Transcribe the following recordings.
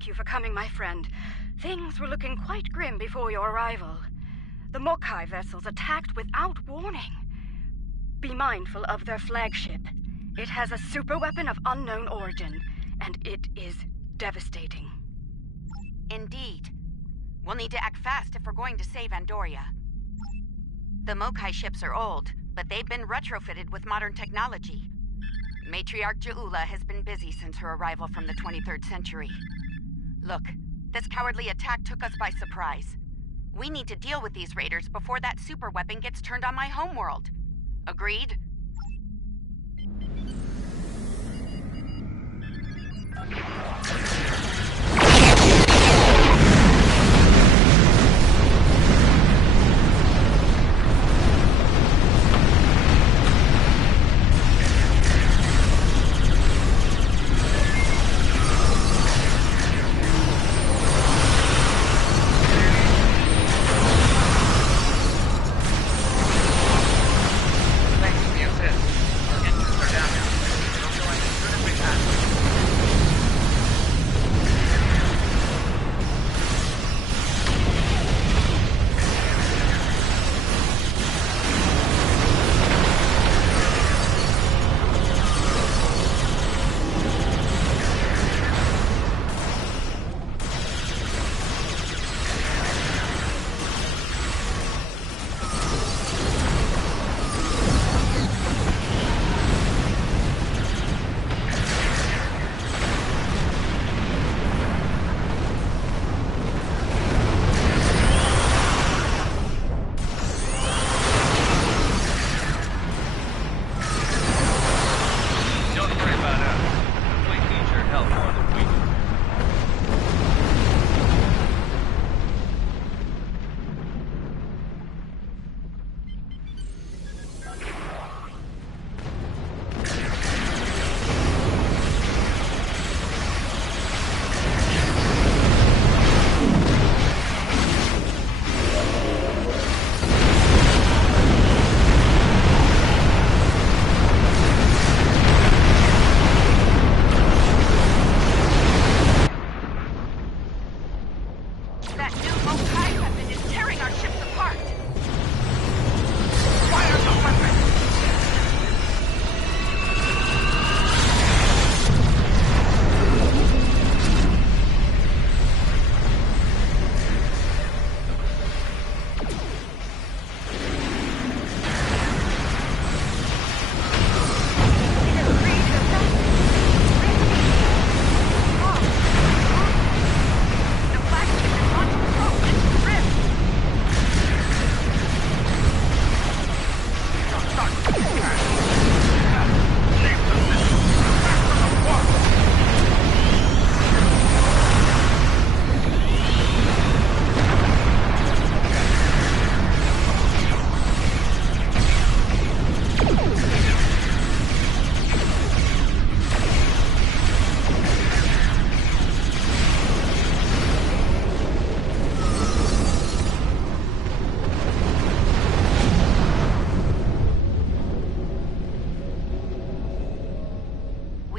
thank you for coming, my friend. Things were looking quite grim before your arrival. The Mokai vessels attacked without warning. Be mindful of their flagship. It has a superweapon of unknown origin, and it is devastating. Indeed. We'll need to act fast if we're going to save Andoria. The Mokai ships are old, but they've been retrofitted with modern technology. Matriarch Ja'ula has been busy since her arrival from the 23rd century. Look, this cowardly attack took us by surprise. We need to deal with these raiders before that superweapon gets turned on my homeworld. Agreed?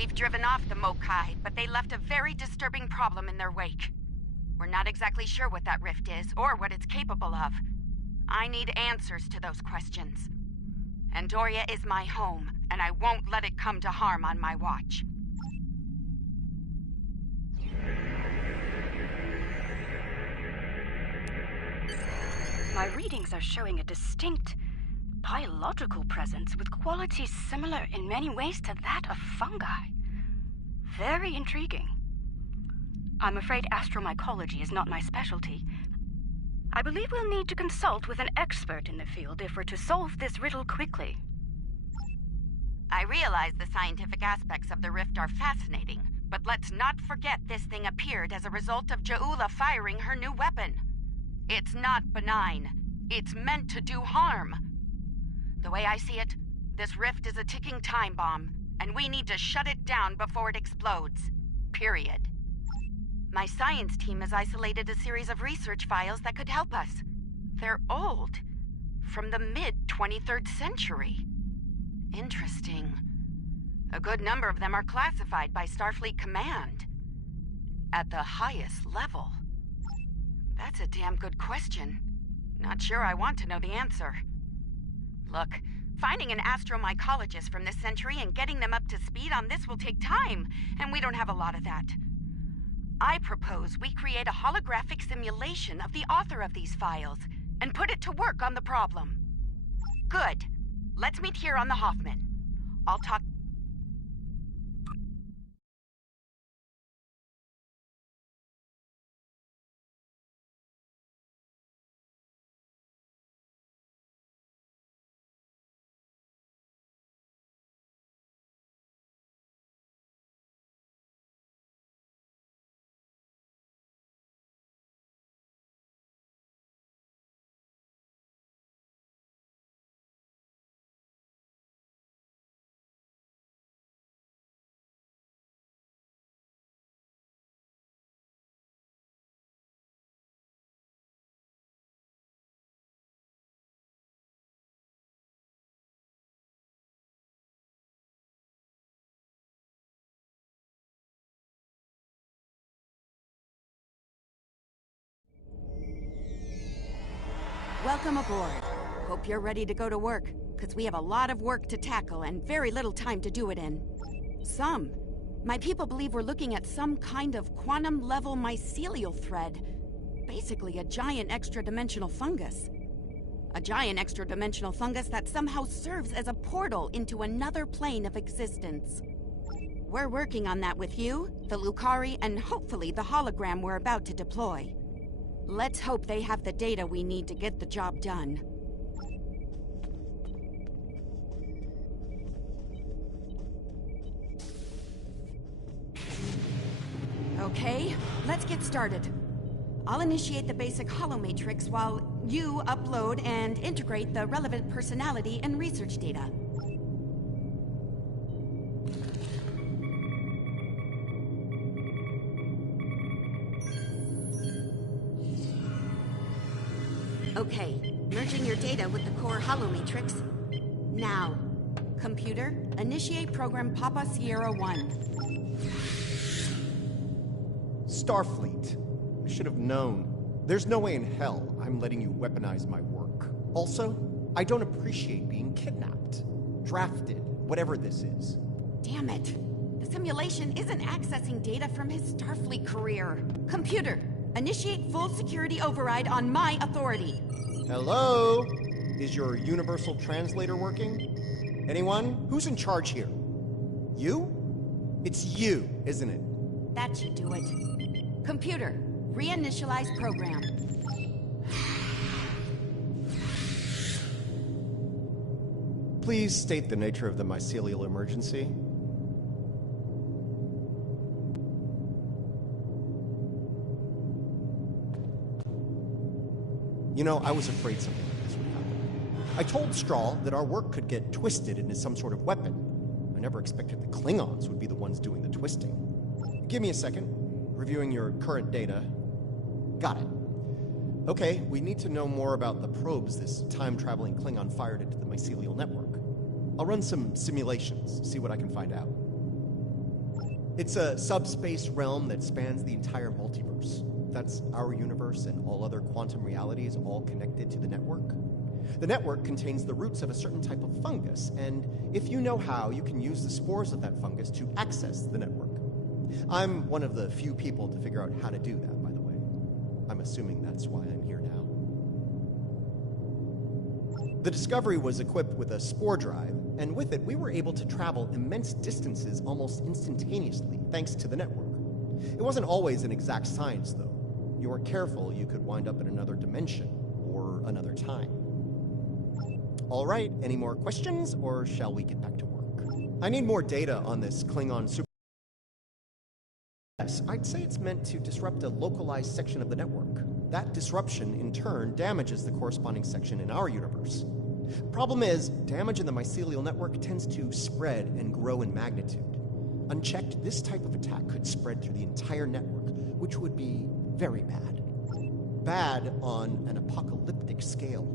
We've driven off the Mokai, but they left a very disturbing problem in their wake. We're not exactly sure what that rift is, or what it's capable of. I need answers to those questions. Andoria is my home, and I won't let it come to harm on my watch. My readings are showing a distinct biological presence with qualities similar in many ways to that of fungi. Very intriguing. I'm afraid astromycology is not my specialty. I believe we'll need to consult with an expert in the field if we're to solve this riddle quickly. I realize the scientific aspects of the rift are fascinating, but let's not forget this thing appeared as a result of Ja'ula firing her new weapon. It's not benign. It's meant to do harm. The way I see it, this rift is a ticking time bomb, and we need to shut it down before it explodes. Period. My science team has isolated a series of research files that could help us. They're old, from the mid-23rd century. Interesting. A good number of them are classified by Starfleet Command. At the highest level? That's a damn good question. Not sure I want to know the answer. Look, finding an astromycologist from this century and getting them up to speed on this will take time, and we don't have a lot of that. I propose we create a holographic simulation of the author of these files and put it to work on the problem. Good. Let's meet here on the Hoffman. I'll talk... Welcome aboard. Hope you're ready to go to work, because we have a lot of work to tackle and very little time to do it in. My people believe we're looking at some kind of quantum-level mycelial thread. Basically a giant extra-dimensional fungus. A giant extra-dimensional fungus that somehow serves as a portal into another plane of existence. We're working on that with you, the Lucari, and hopefully the hologram we're about to deploy. Let's hope they have the data we need to get the job done. Okay, let's get started. I'll initiate the basic holomatrix while you upload and integrate the relevant personality and research data. Okay, merging your data with the core holomatrix. Now, computer, initiate program Papa Sierra 1. Starfleet. I should have known. There's no way in hell I'm letting you weaponize my work. Also, I don't appreciate being kidnapped, drafted, whatever this is. Damn it. The simulation isn't accessing data from his Starfleet career. Computer, initiate full security override on my authority. Hello? Is your universal translator working? Anyone? Who's in charge here? You? It's you, isn't it? That should do it. Computer, reinitialize program. Please state the nature of the mycelial emergency. You know, I was afraid something like this would happen. I told Strahl that our work could get twisted into some sort of weapon. I never expected the Klingons would be the ones doing the twisting. Give me a second. Reviewing your current data. Got it. Okay, we need to know more about the probes this time-traveling Klingon fired into the mycelial network. I'll run some simulations, see what I can find out. It's a subspace realm that spans the entire multiverse. That's our universe and all other quantum realities all connected to the network. The network contains the roots of a certain type of fungus, and if you know how, you can use the spores of that fungus to access the network. I'm one of the few people to figure out how to do that, by the way. I'm assuming that's why I'm here now. The Discovery was equipped with a spore drive, and with it we were able to travel immense distances almost instantaneously, thanks to the network. It wasn't always an exact science, though. You weren't careful, you could wind up in another dimension, or another time. All right, any more questions, or shall we get back to work? I need more data on this Klingon super... Yes, I'd say it's meant to disrupt a localized section of the network. That disruption, in turn, damages the corresponding section in our universe. Problem is, damage in the mycelial network tends to spread and grow in magnitude. Unchecked, this type of attack could spread through the entire network, which would be very bad. Bad on an apocalyptic scale.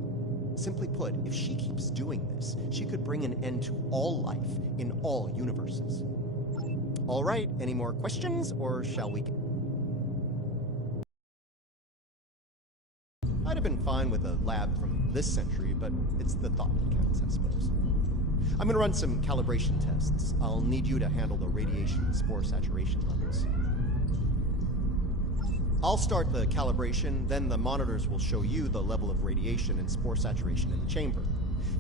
Simply put, if she keeps doing this, she could bring an end to all life in all universes. All right, any more questions, or shall we... I'd have been fine with a lab from this century, but it's the thought that counts, I suppose. I'm gonna run some calibration tests. I'll need you to handle the radiation and spore saturation levels. I'll start the calibration, then the monitors will show you the level of radiation and spore saturation in the chamber.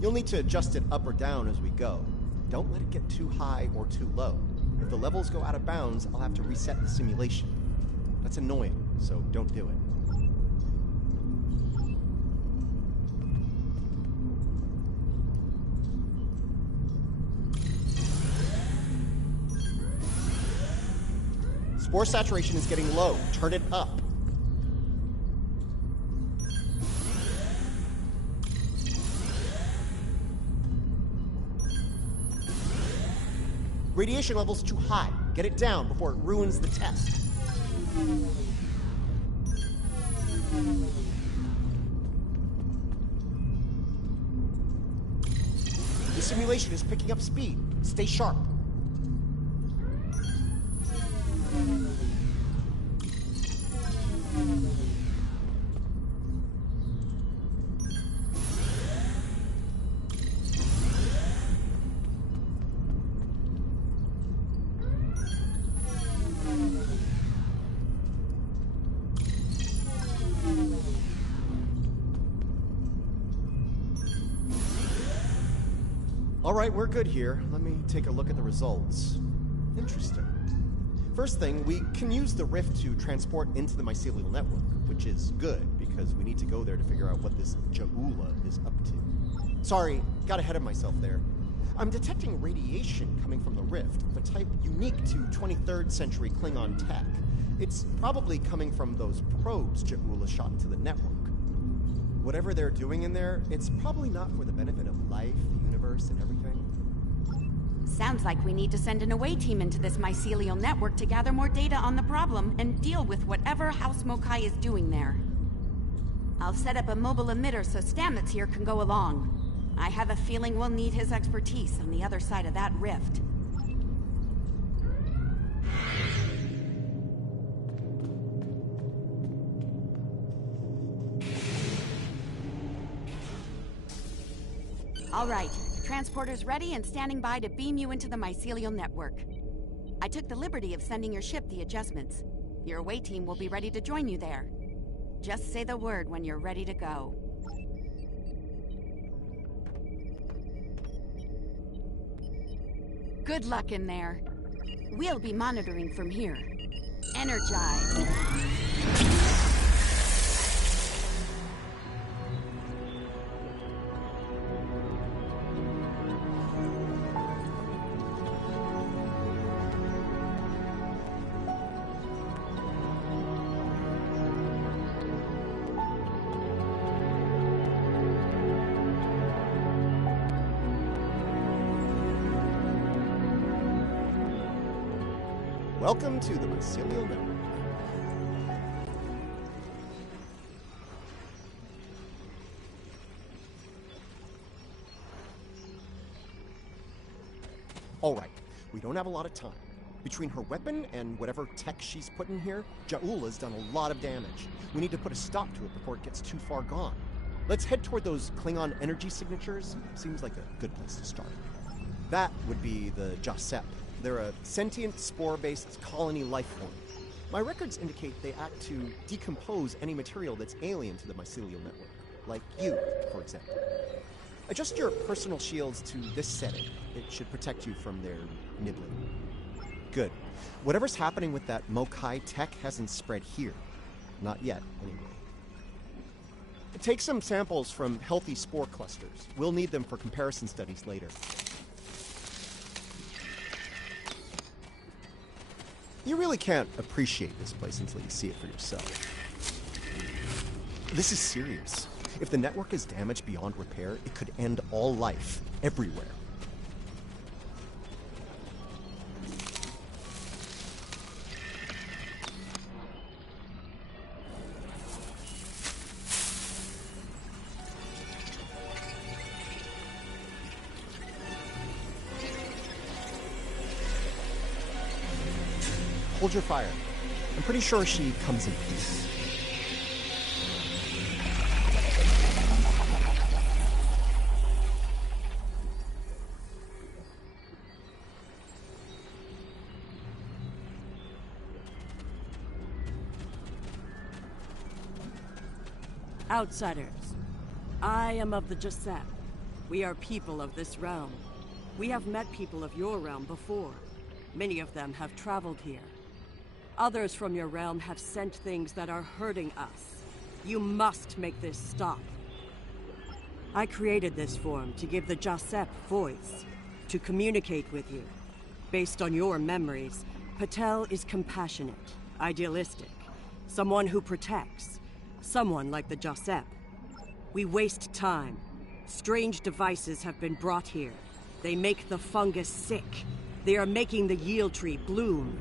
You'll need to adjust it up or down as we go. Don't let it get too high or too low. If the levels go out of bounds, I'll have to reset the simulation. That's annoying, so don't do it. Spore saturation is getting low. Turn it up. Radiation level's too high. Get it down before it ruins the test. The simulation is picking up speed. Stay sharp. All right, we're good here. Let me take a look at the results. Interesting. First thing, we can use the rift to transport into the mycelial network, which is good, because we need to go there to figure out what this Ja'ula is up to. Sorry, got ahead of myself there. I'm detecting radiation coming from the rift, of a type unique to 23rd century Klingon tech. It's probably coming from those probes Ja'ula shot into the network. Whatever they're doing in there, it's probably not for the benefit of life, the universe, and everything. Sounds like we need to send an away team into this mycelial network to gather more data on the problem and deal with whatever House Mokai is doing there. I'll set up a mobile emitter so Stamets here can go along. I have a feeling we'll need his expertise on the other side of that rift. All right, transporter's ready and standing by to beam you into the mycelial network. I took the liberty of sending your ship the adjustments. Your away team will be ready to join you there. Just say the word when you're ready to go. Good luck in there. We'll be monitoring from here. Energize. Welcome to the mycelial network. All right, we don't have a lot of time. Between her weapon and whatever tech she's put in here, Ja'ula's done a lot of damage. We need to put a stop to it before it gets too far gone. Let's head toward those Klingon energy signatures. Seems like a good place to start. That would be the Jasep. They're a sentient, spore-based colony life form. My records indicate they act to decompose any material that's alien to the mycelial network, like you, for example. Adjust your personal shields to this setting. It should protect you from their nibbling. Good. Whatever's happening with that Mokai tech hasn't spread here. Not yet, anyway. Take some samples from healthy spore clusters. We'll need them for comparison studies later. You really can't appreciate this place until you see it for yourself. This is serious. If the network is damaged beyond repair, it could end all life, everywhere. Hold your fire. I'm pretty sure she comes in peace. Outsiders. I am of the Giuseppe. We are people of this realm. We have met people of your realm before. Many of them have traveled here. Others from your realm have sent things that are hurting us. You must make this stop. I created this form to give the Giuseppe voice, to communicate with you. Based on your memories, Patel is compassionate, idealistic, someone who protects, someone like the Giuseppe. We waste time. Strange devices have been brought here. They make the fungus sick. They are making the yield tree bloom.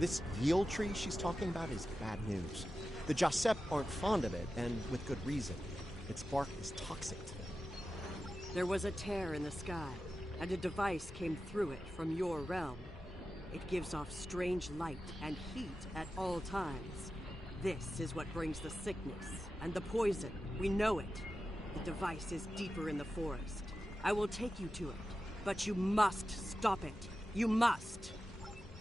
This yield tree she's talking about is bad news. The Giuseppe aren't fond of it, and with good reason. Its bark is toxic to them. There was a tear in the sky, and a device came through it from your realm. It gives off strange light and heat at all times. This is what brings the sickness and the poison. We know it. The device is deeper in the forest. I will take you to it, but you must stop it. You must.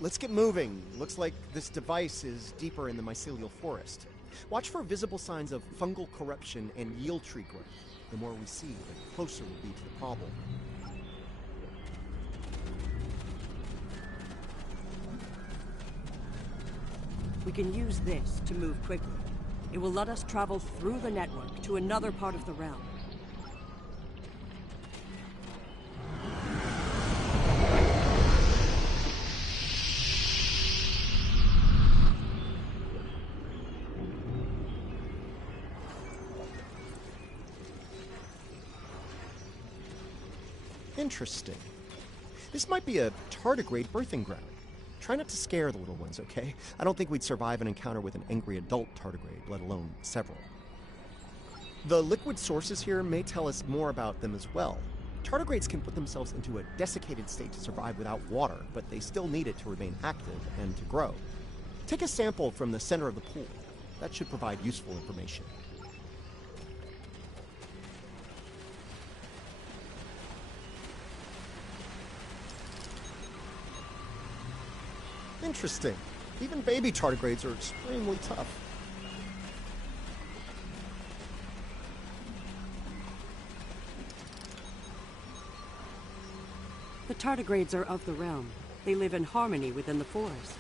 Let's get moving. Looks like this device is deeper in the mycelial forest. Watch for visible signs of fungal corruption and yield tree growth. The more we see, the closer we'll be to the problem. We can use this to move quickly. It will let us travel through the network to another part of the realm. Interesting. This might be a tardigrade birthing ground. Try not to scare the little ones, okay? I don't think we'd survive an encounter with an angry adult tardigrade, let alone several. The liquid sources here may tell us more about them as well. Tardigrades can put themselves into a desiccated state to survive without water, but they still need it to remain active and to grow. Take a sample from the center of the pool. That should provide useful information. Interesting. Even baby tardigrades are extremely tough. The tardigrades are of the realm. They live in harmony within the forest.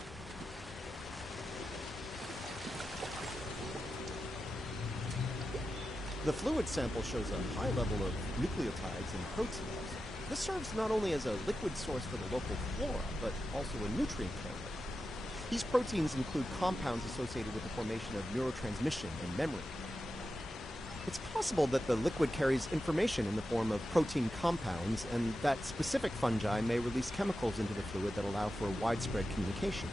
The fluid sample shows a high level of nucleotides and proteins. This serves not only as a liquid source for the local flora, but also a nutrient carrier. These proteins include compounds associated with the formation of neurotransmission and memory. It's possible that the liquid carries information in the form of protein compounds, and that specific fungi may release chemicals into the fluid that allow for widespread communication.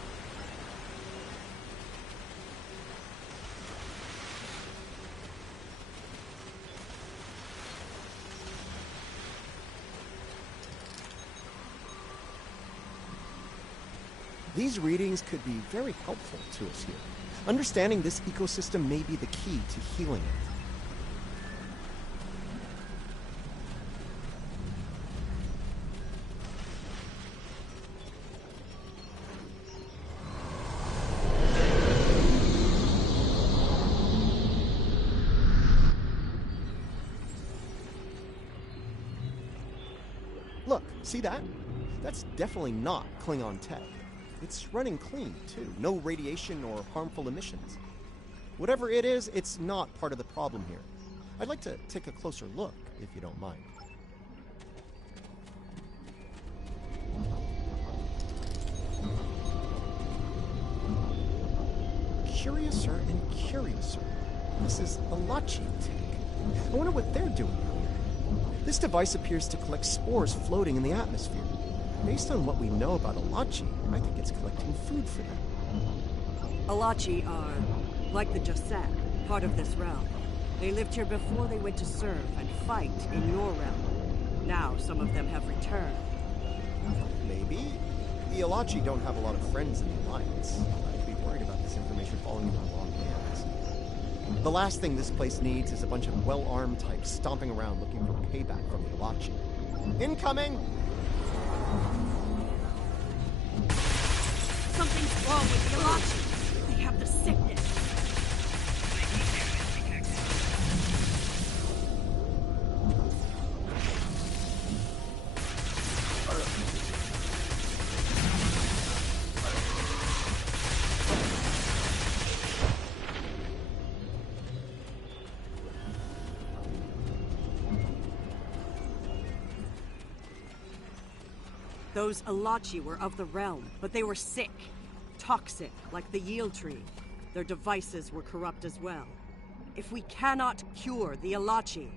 These readings could be very helpful to us here. Understanding this ecosystem may be the key to healing it. Look, see that? That's definitely not Klingon tech. It's running clean, too. No radiation or harmful emissions. Whatever it is, it's not part of the problem here. I'd like to take a closer look, if you don't mind. Curiouser and curiouser. This is a Lachi tank. I wonder what they're doing here. This device appears to collect spores floating in the atmosphere. Based on what we know about Alachi, I think it's collecting food for them. Alachi are, like the Giuseppe, part of this realm. They lived here before they went to serve and fight in your realm. Now some of them have returned. Maybe. The Alachi don't have a lot of friends in the Alliance. I'd be worried about this information falling into the wrong hands. The last thing this place needs is a bunch of well-armed types stomping around looking for payback from the Alachi. Incoming! Something's wrong with the Alachi. They have the sickness. Those Alachi were of the realm, but they were sick. Toxic, like the yield tree. Their devices were corrupt as well. If we cannot cure the Alachi,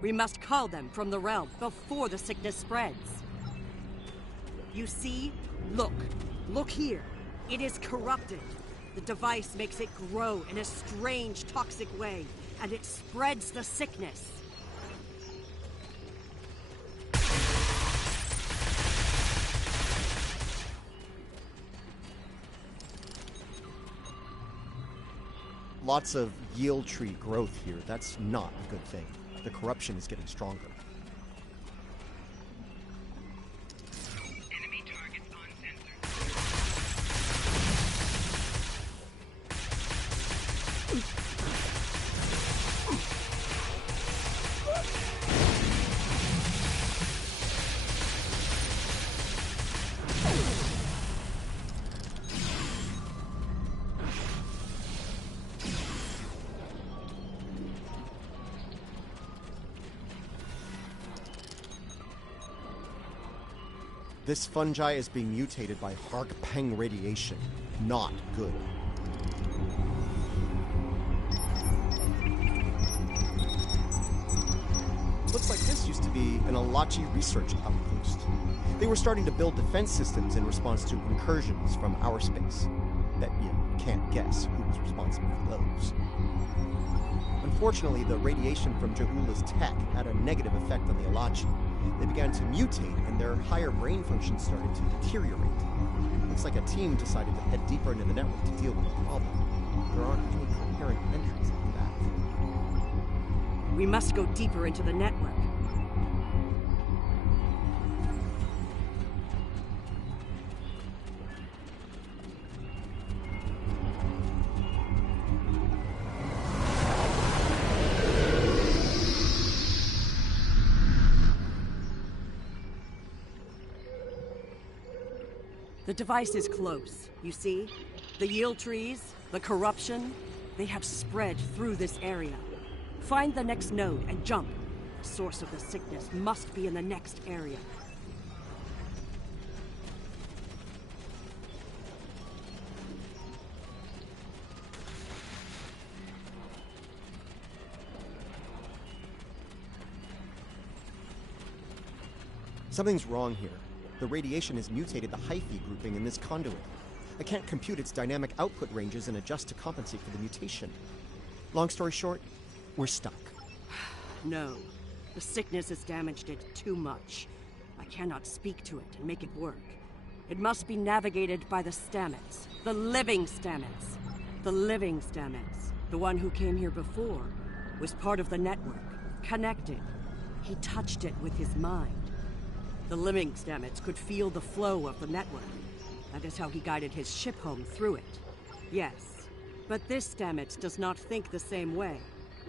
we must cull them from the realm before the sickness spreads. You see? Look. Look here. It is corrupted. The device makes it grow in a strange, toxic way, and it spreads the sickness. Lots of yield tree growth here. That's not a good thing. The corruption is getting stronger. Enemy targets on sensor. This fungi is being mutated by Hark-Peng radiation. Not good. Looks like this used to be an Alachi research outpost. They were starting to build defense systems in response to incursions from our space. Bet you can't guess who was responsible for those. Unfortunately, the radiation from Jahula's tech had a negative effect on the Alachi. They began to mutate, and their higher brain function started to deteriorate. Looks like a team decided to head deeper into the network to deal with the problem. There aren't any coherent entries like that. We must go deeper into the network. The device is close, you see? The yield trees, the corruption, they have spread through this area. Find the next node and jump. The source of the sickness must be in the next area. Something's wrong here. The radiation has mutated the hyphae grouping in this conduit. I can't compute its dynamic output ranges and adjust to compensate for the mutation. Long story short, we're stuck. No. The sickness has damaged it too much. I cannot speak to it and make it work. It must be navigated by the Stamets. The living Stamets. The living Stamets, the one who came here before, was part of the network. Connected. He touched it with his mind. The living Stamets could feel the flow of the network. That is how he guided his ship home through it. Yes, but this Stamets does not think the same way.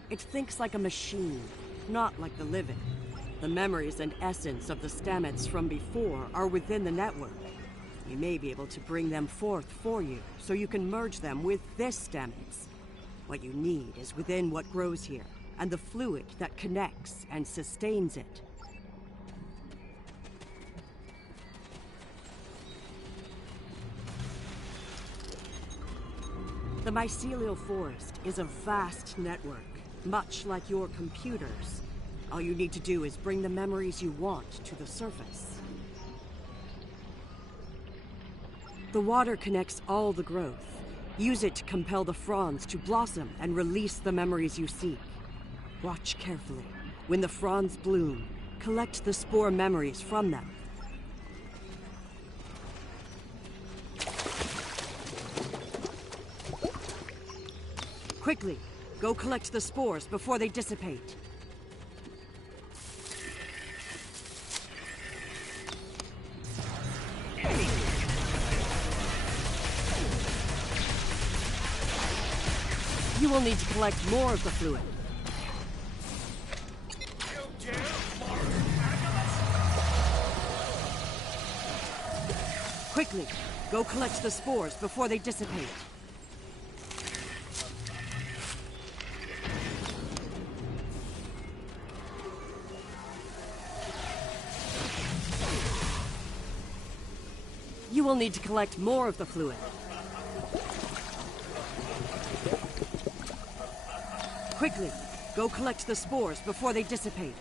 It thinks like a machine, not like the living. The memories and essence of the Stamets from before are within the network. We may be able to bring them forth for you, so you can merge them with this Stamets. What you need is within what grows here, and the fluid that connects and sustains it. The mycelial forest is a vast network, much like your computers. All you need to do is bring the memories you want to the surface. The water connects all the growth. Use it to compel the fronds to blossom and release the memories you seek. Watch carefully. When the fronds bloom, collect the spore memories from them. Quickly, go collect the spores before they dissipate. You will need to collect more of the fluid. Quickly, go collect the spores before they dissipate. You will need to collect more of the fluid. Quickly, go collect the spores before they dissipate.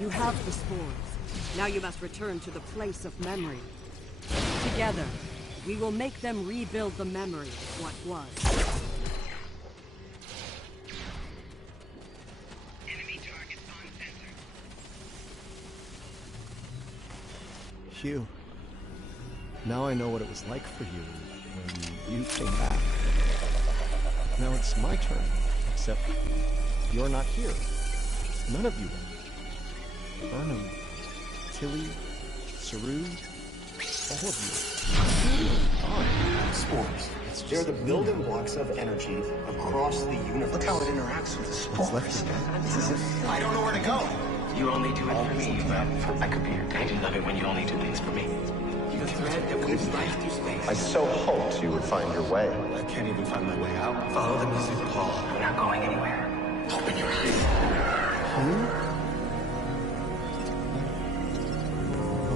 You have the spores. Now you must return to the place of memory. Together, we will make them rebuild the memory of what was. Enemy target on sensor. Hugh, now I know what it was like for you when you came back. Now it's my turn, except you're not here. None of you are. Burnham, Tilly, Saru, all of you. Spores. They're the building blocks of energy across the universe. Look how it interacts with the spores. What's left of it? It's as if I don't know where to go. You only do it for me, but I could be your kind. You love it when you only do things for me. The thread that weaves life through space. I so hoped you would find your way. I can't even find my way out. Follow the music, Paul. I'm not going anywhere. Open your eyes. Hugh?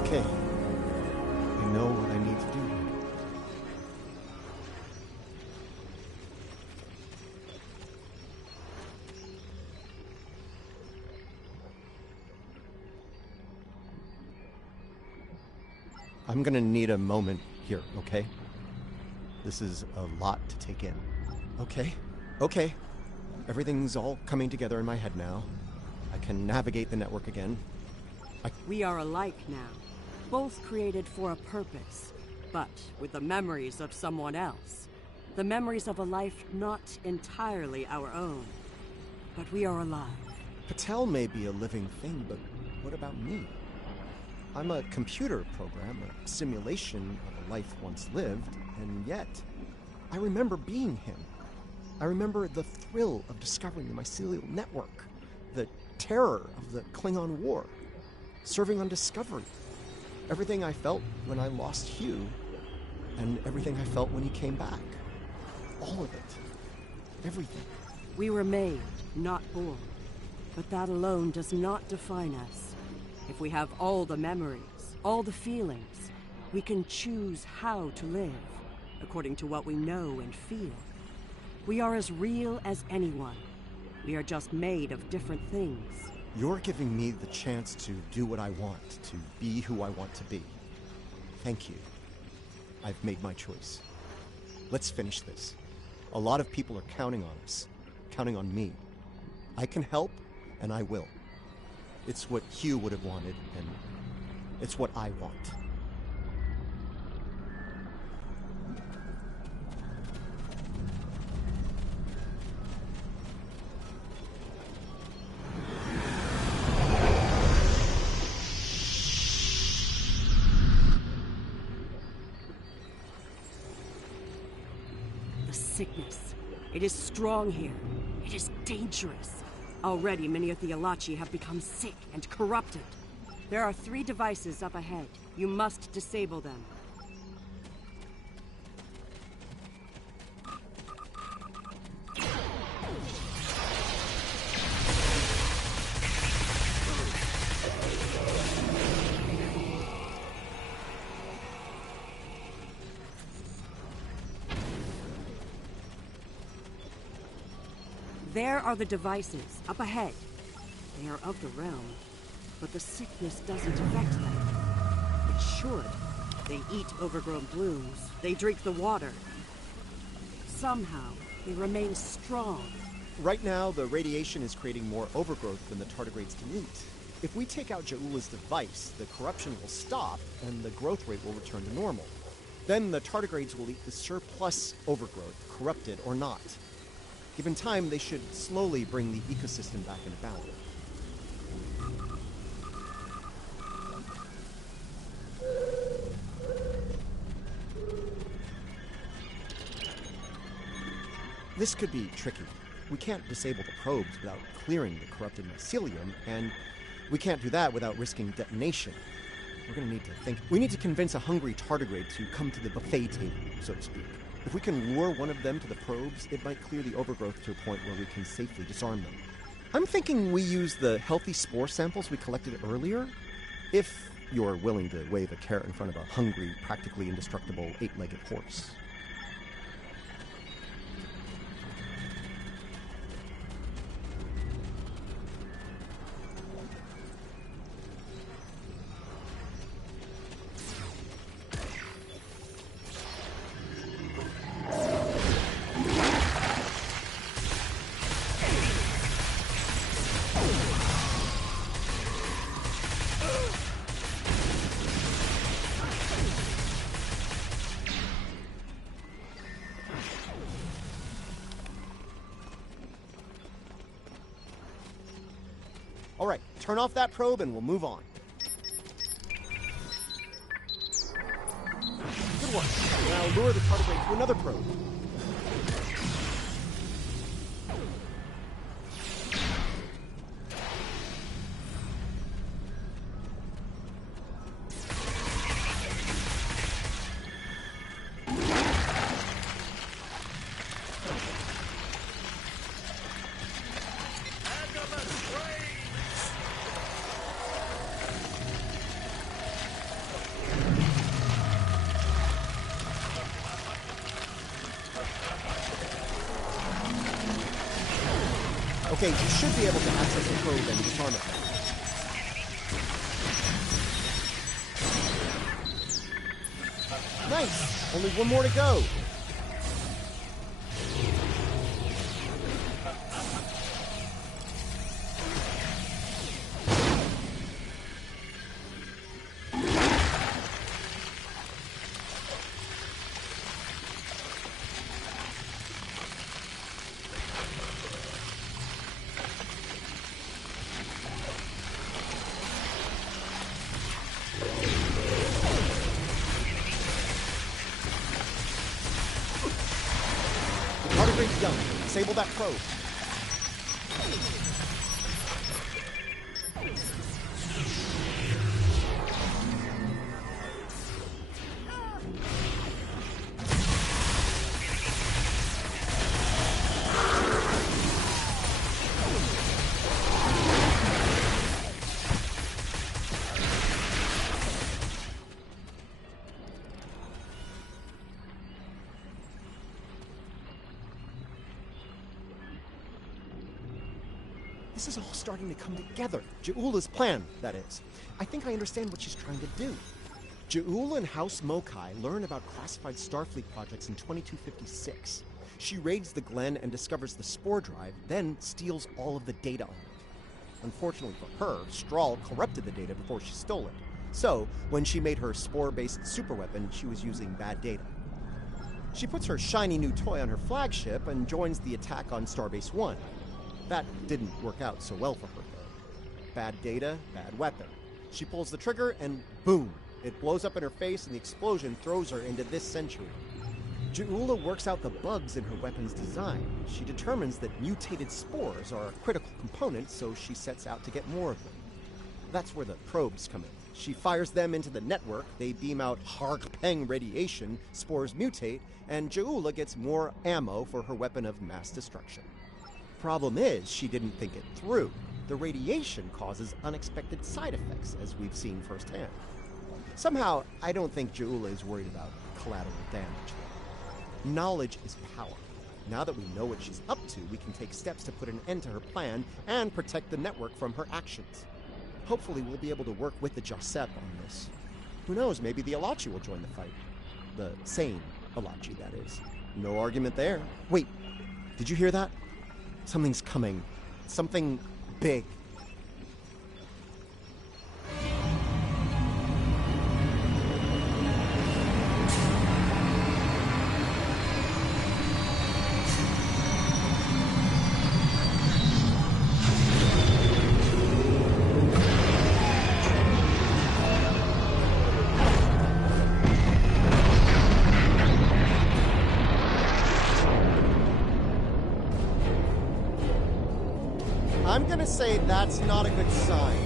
Okay. I know what I need to do. I'm gonna need a moment here, okay? This is a lot to take in. Okay. Everything's all coming together in my head now. I can navigate the network again. We are alike now, both created for a purpose, but with the memories of someone else. The memories of a life not entirely our own. But we are alive. Patel may be a living thing, but what about me? I'm a computer program, a simulation of a life once lived, and yet, I remember being him. I remember the thrill of discovering the mycelial network, the terror of the Klingon War, serving on Discovery, everything I felt when I lost Hugh, and everything I felt when he came back. All of it. Everything. We were made, not born. But that alone does not define us. If we have all the memories, all the feelings, we can choose how to live, according to what we know and feel. We are as real as anyone. We are just made of different things. You're giving me the chance to do what I want, to be who I want to be. Thank you. I've made my choice. Let's finish this. A lot of people are counting on us, counting on me. I can help, and I will. It's what Hugh would have wanted, and it's what I want. The sickness. It is strong here. It is dangerous. Already, many of the Alachi have become sick and corrupted. There are 3 devices up ahead. You must disable them. There are the devices, up ahead. They are of the realm, but the sickness doesn't affect them. It should. They eat overgrown blooms. They drink the water. Somehow, they remain strong. Right now, the radiation is creating more overgrowth than the tardigrades can eat. If we take out Ja'ula's device, the corruption will stop, and the growth rate will return to normal. Then the tardigrades will eat the surplus overgrowth, corrupted or not. Given time, they should slowly bring the ecosystem back into balance. This could be tricky. We can't disable the probes without clearing the corrupted mycelium, and we can't do that without risking detonation. We're gonna need to think. We need to convince a hungry tardigrade to come to the buffet table, so to speak. If we can lure one of them to the probes, it might clear the overgrowth to a point where we can safely disarm them. I'm thinking we use the healthy spore samples we collected earlier. If you're willing to wave a carrot in front of a hungry, practically indestructible 8-legged horse. All right, turn off that probe and we'll move on. Good work. Now lure the tardigrade to another probe. Okay, you should be able to access the probe and disarm it now. Nice! Only one more to go. Young, disable that probe. This is all starting to come together. Ja'ula's plan, that is. I think I understand what she's trying to do. Ja'ula and House Mokai learn about classified Starfleet projects in 2256. She raids the Glen and discovers the spore drive, then steals all of the data on it. Unfortunately for her, Strahl corrupted the data before she stole it. So, when she made her spore-based superweapon, she was using bad data. She puts her shiny new toy on her flagship and joins the attack on Starbase 1. That didn't work out so well for her, though. Bad data, bad weapon. She pulls the trigger, and boom! It blows up in her face, and the explosion throws her into this century. Ja'ula works out the bugs in her weapon's design. She determines that mutated spores are a critical component, so she sets out to get more of them. That's where the probes come in. She fires them into the network, they beam out Harg-Peng radiation, spores mutate, and Ja'ula gets more ammo for her weapon of mass destruction. Problem is, she didn't think it through. The radiation causes unexpected side effects, as we've seen firsthand. Somehow, I don't think Ja'ula is worried about collateral damage. Knowledge is power. Now that we know what she's up to, we can take steps to put an end to her plan and protect the network from her actions. Hopefully, we'll be able to work with the Josep on this. Who knows, maybe the Alachi will join the fight. The sane Alachi, that is. No argument there. Wait, did you hear that? Something's coming. Something big. I'm gonna say that's not a good sign.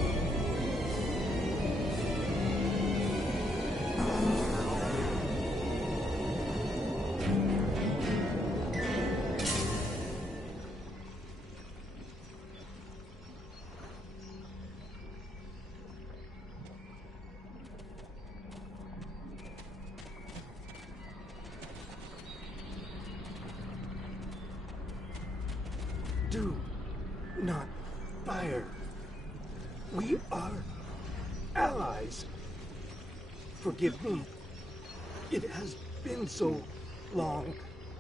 Do not fire. We are allies. Forgive me. It has been so long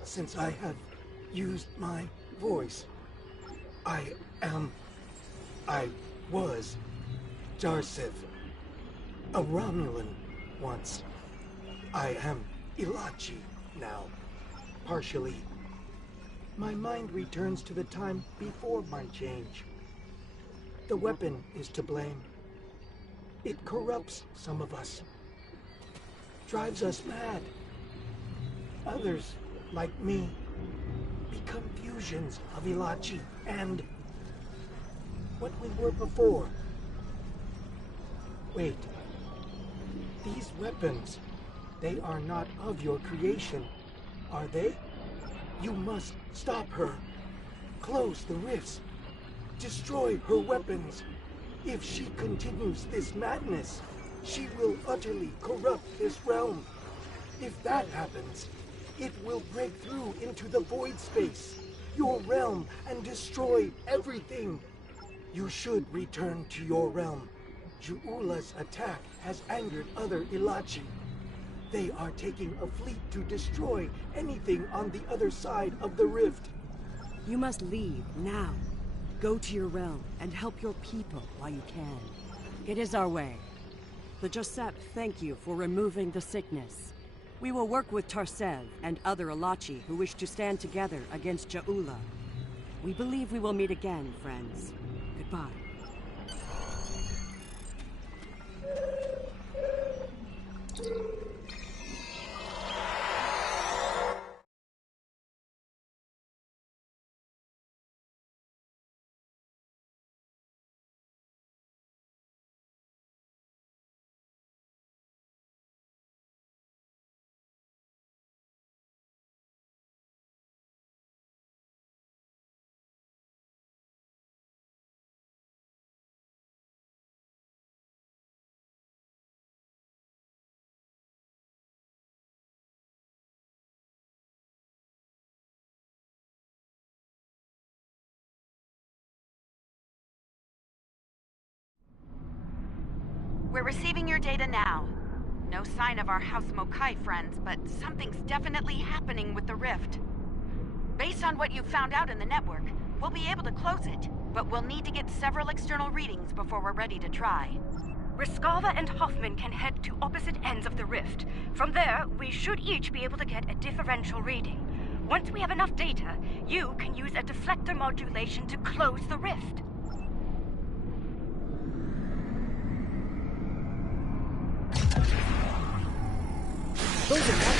since I have used my voice. I was Jarsiv, a Romulan once. I am Ilachi now, partially. My mind returns to the time before my change. The weapon is to blame. It corrupts some of us, drives us mad. Others, like me, become fusions of Ilachi and what we were before. Wait. These weapons, they are not of your creation, are they? You must stop her. Close the rifts. Destroy her weapons. If she continues this madness, she will utterly corrupt this realm. If that happens, it will break through into the void space, your realm, and destroy everything. You should return to your realm. Ju'ula's attack has angered other Ilachi. They are taking a fleet to destroy anything on the other side of the rift. You must leave now. Go to your realm and help your people while you can. It is our way. The Josep thank you for removing the sickness. We will work with Tarsev and other Ilachi who wish to stand together against Ja'ula. We believe we will meet again, friends. Goodbye. We're receiving your data now. No sign of our House Mokai friends, but something's definitely happening with the rift. Based on what you've found out in the network, we'll be able to close it, but we'll need to get several external readings before we're ready to try. Riskava and Hoffman can head to opposite ends of the rift. From there, we should each be able to get a differential reading. Once we have enough data, you can use a deflector modulation to close the rift. Those are not...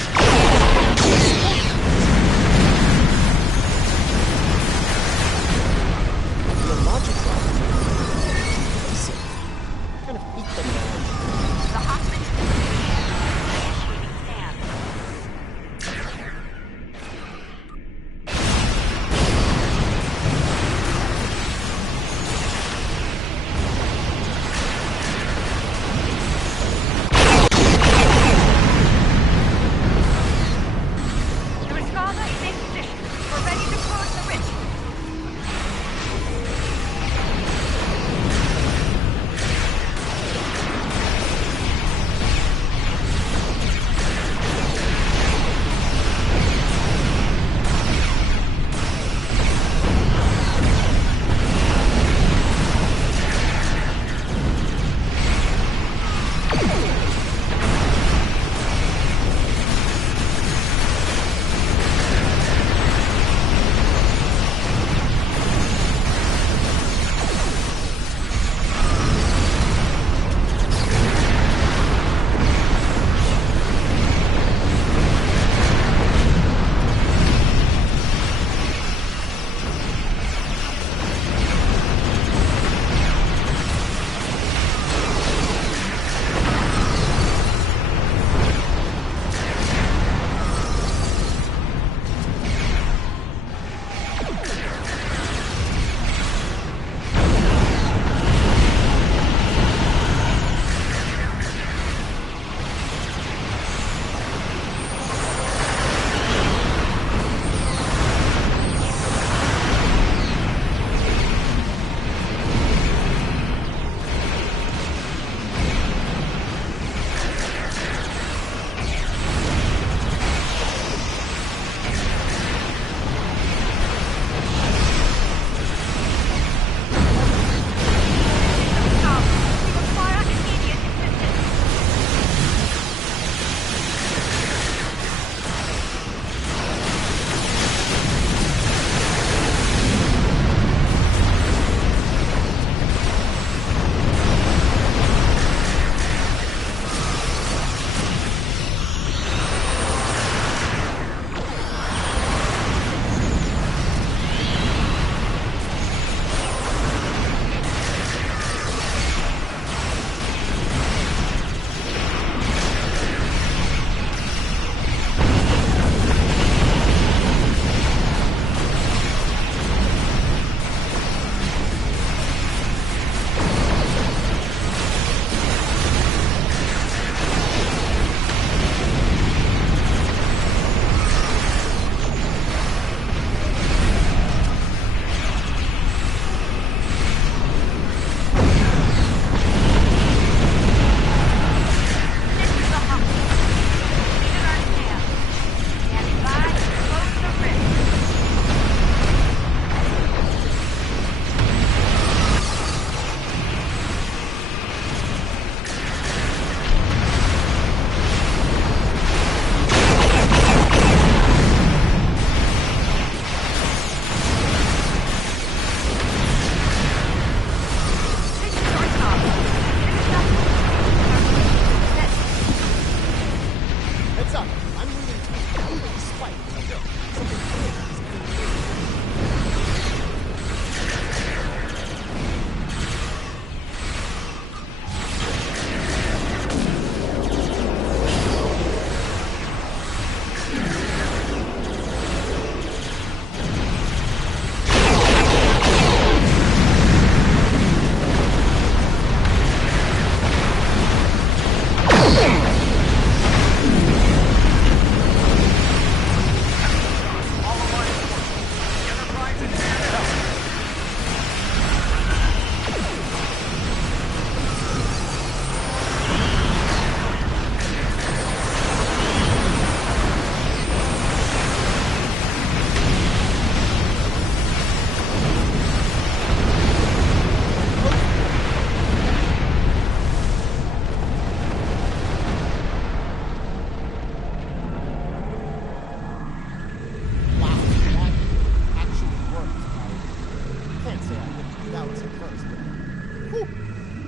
The logic basic. I kind of hate them now. The Hoffman initiating scan.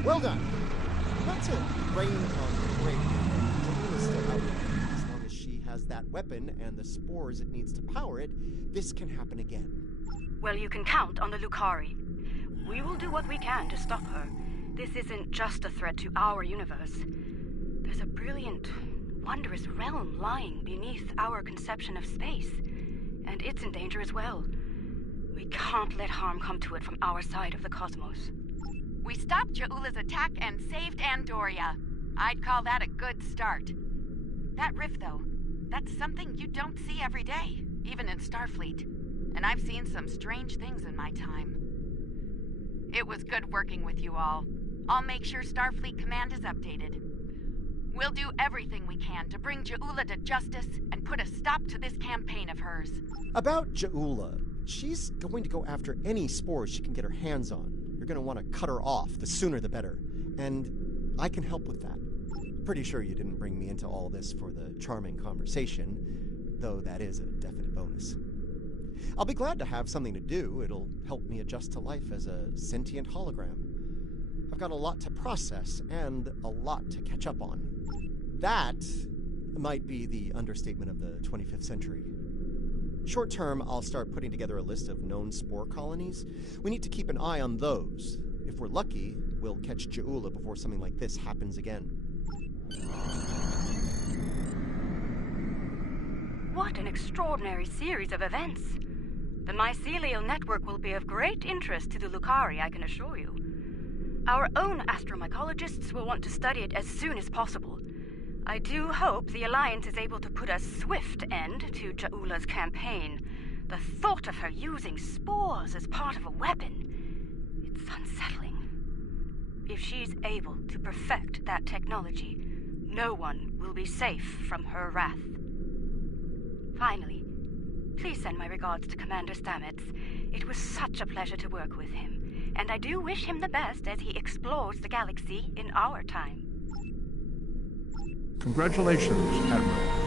Well done. Not to rain on parade. Ja'ula's still out there. As long as she has that weapon and the spores it needs to power it, this can happen again. Well, you can count on the Lucari. We will do what we can to stop her. This isn't just a threat to our universe. There's a brilliant, wondrous realm lying beneath our conception of space, and it's in danger as well. We can't let harm come to it from our side of the cosmos. We stopped Ja'ula's attack and saved Andoria. I'd call that a good start. That rift, though, that's something you don't see every day, even in Starfleet. And I've seen some strange things in my time. It was good working with you all. I'll make sure Starfleet Command is updated. We'll do everything we can to bring Ja'ula to justice and put a stop to this campaign of hers. About Ja'ula, she's going to go after any spores she can get her hands on. You're going to want to cut her off, the sooner the better. And I can help with that. Pretty sure you didn't bring me into all this for the charming conversation, though that is a definite bonus. I'll be glad to have something to do. It'll help me adjust to life as a sentient hologram. I've got a lot to process and a lot to catch up on. That might be the understatement of the 25th century. Short term, I'll start putting together a list of known spore colonies. We need to keep an eye on those. If we're lucky, we'll catch Ja'ula before something like this happens again. What an extraordinary series of events. The mycelial network will be of great interest to the Lucari, I can assure you. Our own astromycologists will want to study it as soon as possible. I do hope the Alliance is able to put a swift end to Ja'ula's campaign. The thought of her using spores as part of a weapon, it's unsettling. If she's able to perfect that technology, no one will be safe from her wrath. Finally, please send my regards to Commander Stamets. It was such a pleasure to work with him, and I do wish him the best as he explores the galaxy in our time. Congratulations, Admiral.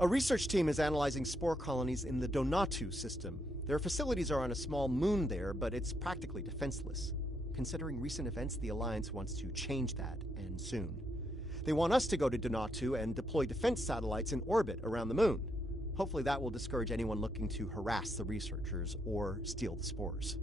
A research team is analyzing spore colonies in the Donatu system. Their facilities are on a small moon there, but it's practically defenseless. Considering recent events, the Alliance wants to change that, and soon. They want us to go to Donatu and deploy defense satellites in orbit around the moon. Hopefully that will discourage anyone looking to harass the researchers or steal the spores.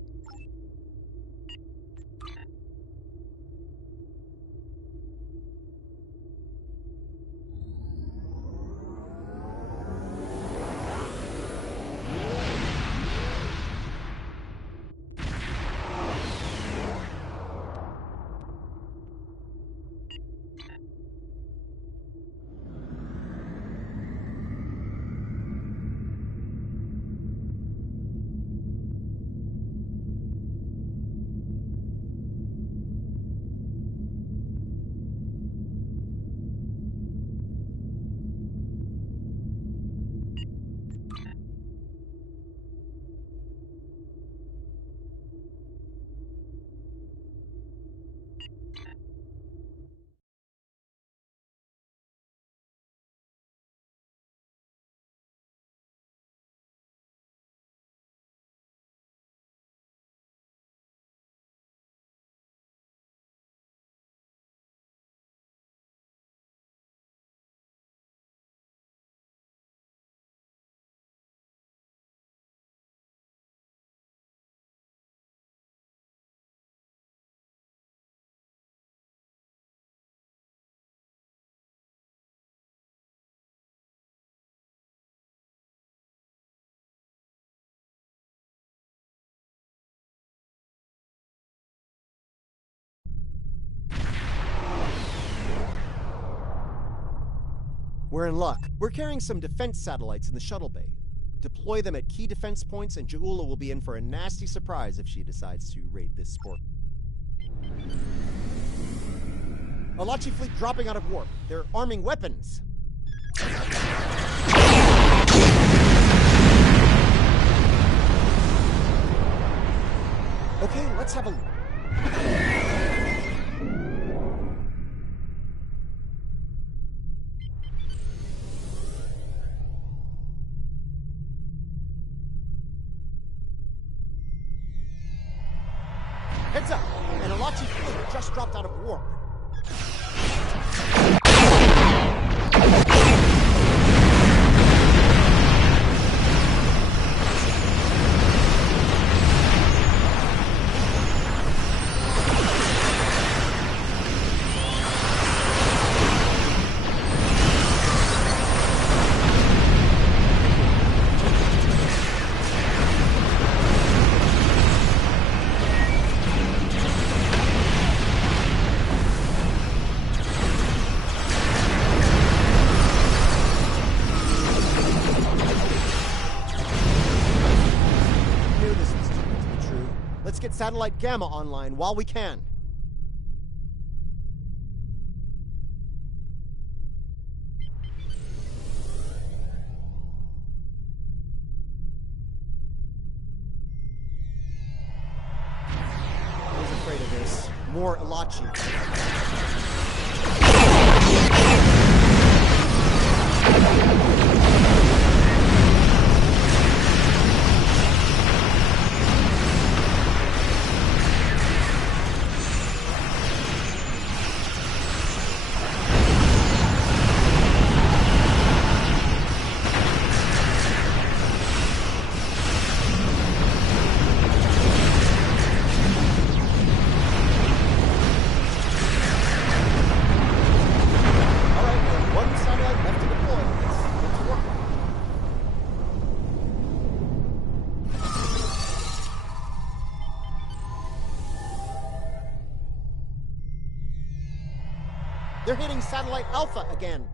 We're in luck. We're carrying some defense satellites in the shuttle bay. Deploy them at key defense points, and Ja'ula will be in for a nasty surprise if she decides to raid this sport. Alachi fleet dropping out of warp. They're arming weapons. Okay, let's have a look. Heads up! An Alachi fleet just dropped out of warp. Get satellite Gamma online while we can. I was afraid of this. More Alachi. They're hitting satellite Alpha again.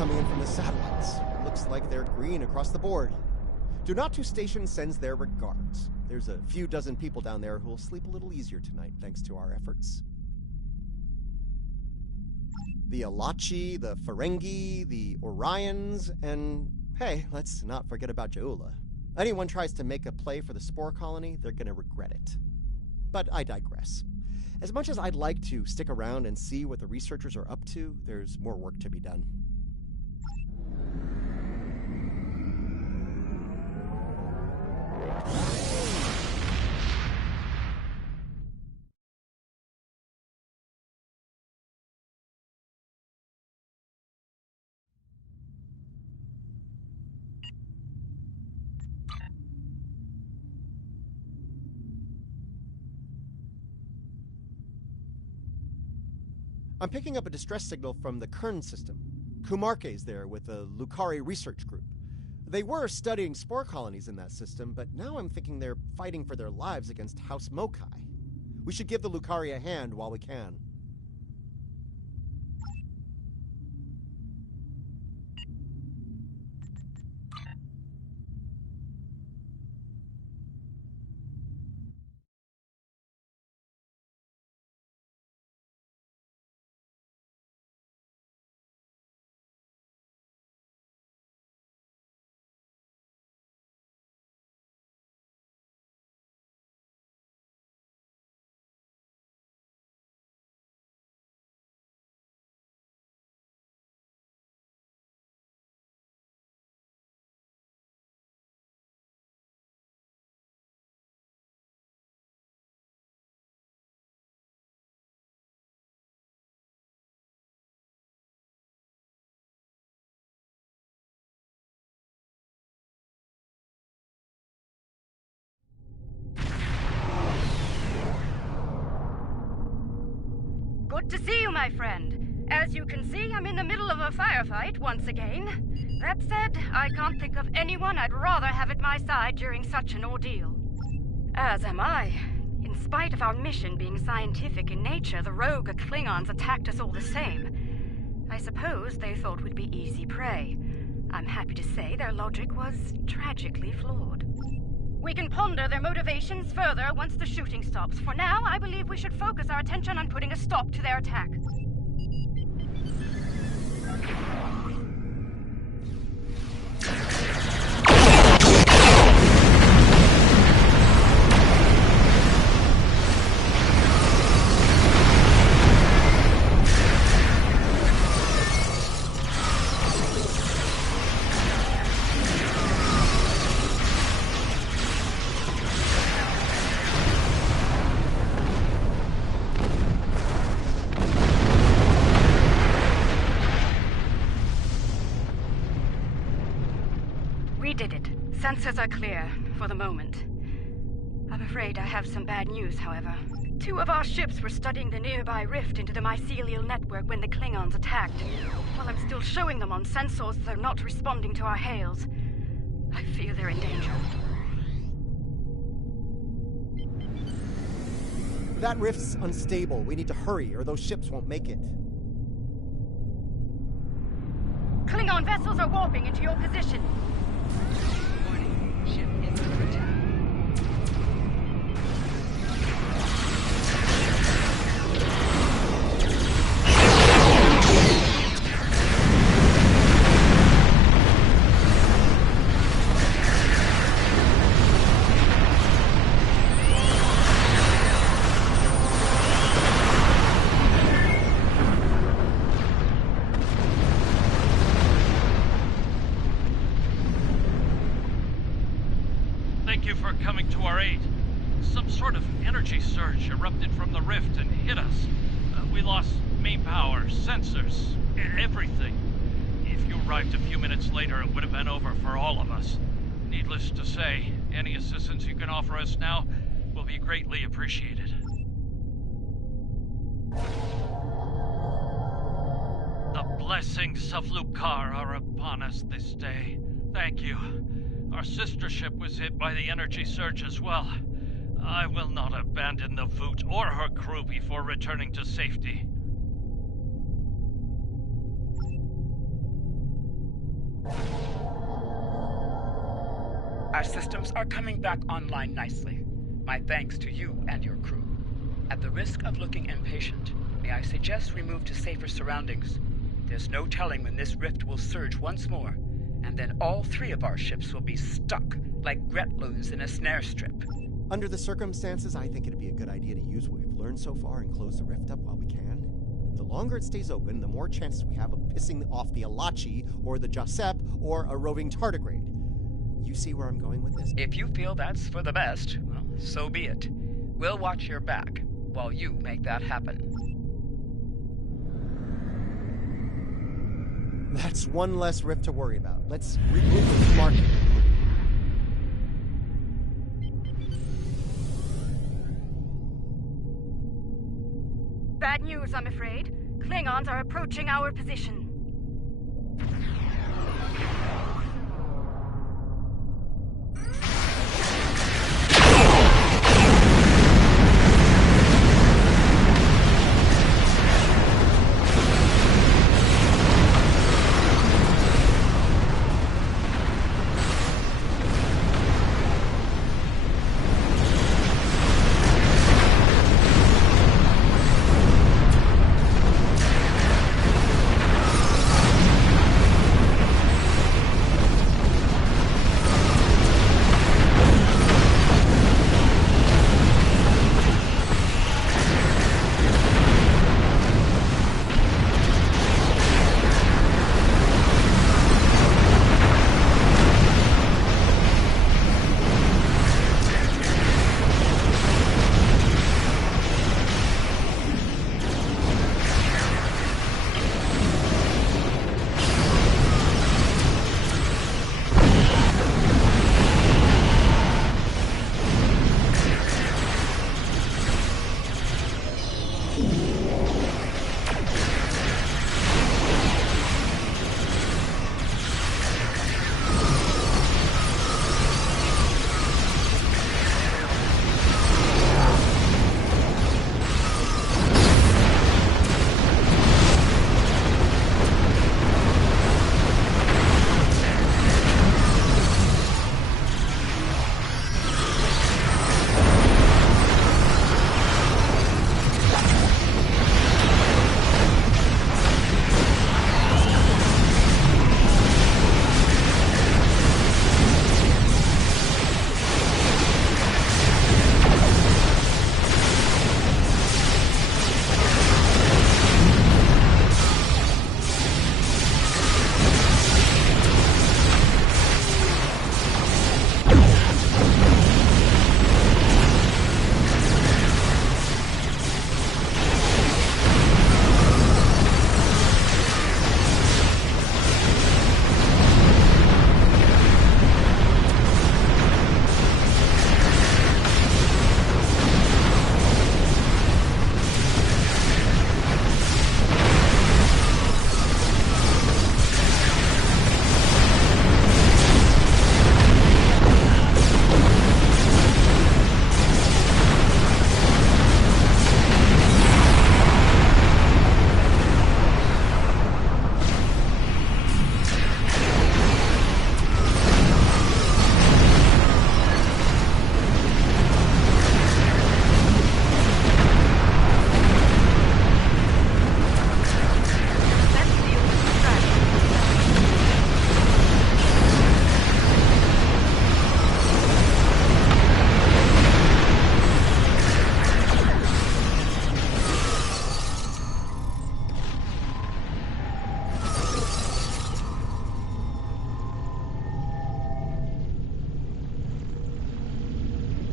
coming in from the satellites. Looks like they're green across the board. Do Not To Station sends their regards. There's a few dozen people down there who'll sleep a little easier tonight, thanks to our efforts. The Alachi, the Ferengi, the Orions, and hey, let's not forget about Jaula. Anyone tries to make a play for the Spore Colony, they're gonna regret it. But I digress. As much as I'd like to stick around and see what the researchers are up to, there's more work to be done. I'm picking up a distress signal from the Kern system. Kumarke's there with the Lukari research group. They were studying spore colonies in that system, but now I'm thinking they're fighting for their lives against House Mokai. We should give the Lukari a hand while we can. Good to see you, my friend. As you can see, I'm in the middle of a firefight once again. That said, I can't think of anyone I'd rather have at my side during such an ordeal. As am I. In spite of our mission being scientific in nature, the rogue Klingons attacked us all the same. I suppose they thought we'd be easy prey. I'm happy to say their logic was tragically flawed. We can ponder their motivations further once the shooting stops. For now, I believe we should focus our attention on putting a stop to their attack. Sensors are clear, for the moment. I'm afraid I have some bad news, however. 2 of our ships were studying the nearby rift into the mycelial network when the Klingons attacked. While I'm still showing them on sensors, they're not responding to our hails. I fear they're in danger. That rift's unstable. We need to hurry, or those ships won't make it. Klingon vessels are warping into your position. Ship is under attack. Thank you for coming to our aid. Some sort of energy surge erupted from the rift and hit us. We lost main power, sensors, everything. If you arrived a few minutes later, it would have been over for all of us. Needless to say, any assistance you can offer us now will be greatly appreciated. The blessings of Lukar are upon us this day. Thank you. Our sister ship was hit by the energy surge as well. I will not abandon the Voot or her crew before returning to safety. Our systems are coming back online nicely. My thanks to you and your crew. At the risk of looking impatient, may I suggest we move to safer surroundings? There's no telling when this rift will surge once more, and then all three of our ships will be stuck like Gretloons in a snare strip. Under the circumstances, I think it'd be a good idea to use what we've learned so far and close the rift up while we can. The longer it stays open, the more chances we have of pissing off the Alachi, or the Josep, or a roving tardigrade. You see where I'm going with this? If you feel that's for the best, well, so be it. We'll watch your back while you make that happen. That's one less rift to worry about. Let's regroup with Market. Bad news, I'm afraid. Klingons are approaching our position.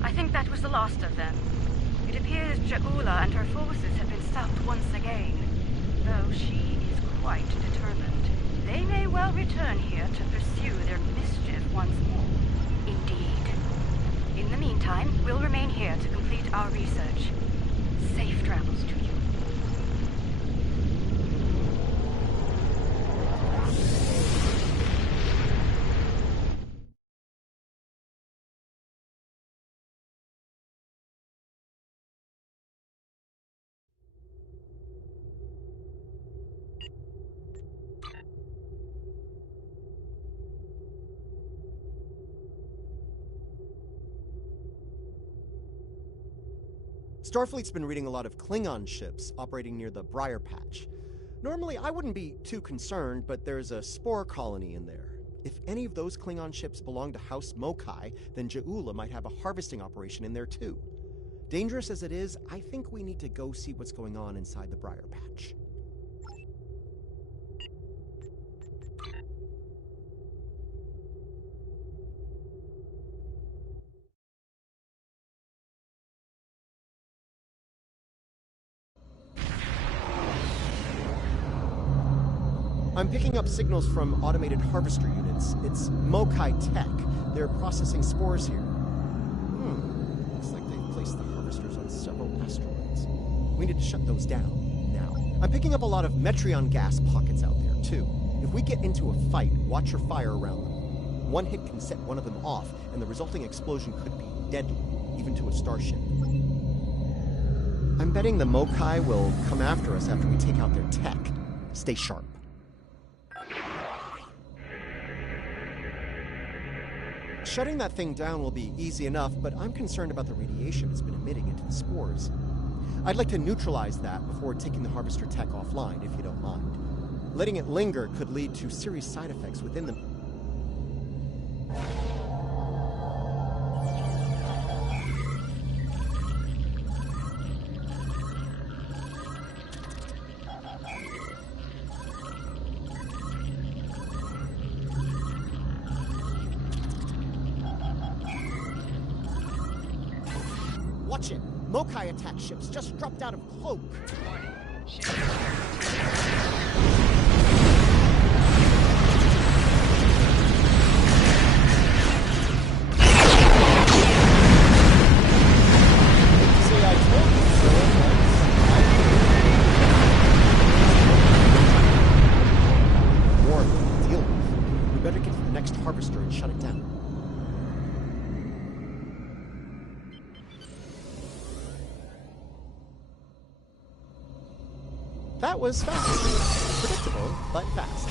I think that was the last of them. It appears Jaula and her forces have been stopped once again. Though she is quite determined. They may well return here to pursue their mischief once more. Indeed. In the meantime, we'll remain here to complete our research. Safe travels to you. Starfleet's been reading a lot of Klingon ships operating near the Briar Patch. Normally, I wouldn't be too concerned, but there's a spore colony in there. If any of those Klingon ships belong to House Mokai, then Ja'ula might have a harvesting operation in there too. Dangerous as it is, I think we need to go see what's going on inside the Briar Patch. I'm picking up signals from automated harvester units. It's Mokai Tech. They're processing spores here. Looks like they've placed the harvesters on several asteroids. We need to shut those down, now. I'm picking up a lot of Metreon gas pockets out there, too. If we get into a fight, watch your fire around them. One hit can set one of them off, and the resulting explosion could be deadly, even to a starship. I'm betting the Mokai will come after us after we take out their tech. Stay sharp. Shutting that thing down will be easy enough, but I'm concerned about the radiation it's been emitting into the spores. I'd like to neutralize that before taking the harvester tech offline, if you don't mind. Letting it linger could lead to serious side effects within the... Watch it! Mokai attack ships just dropped out of cloak! See, I told you so. More to deal with. We better get to the next harvester and shut it down. That was fast. Predictable, but fast.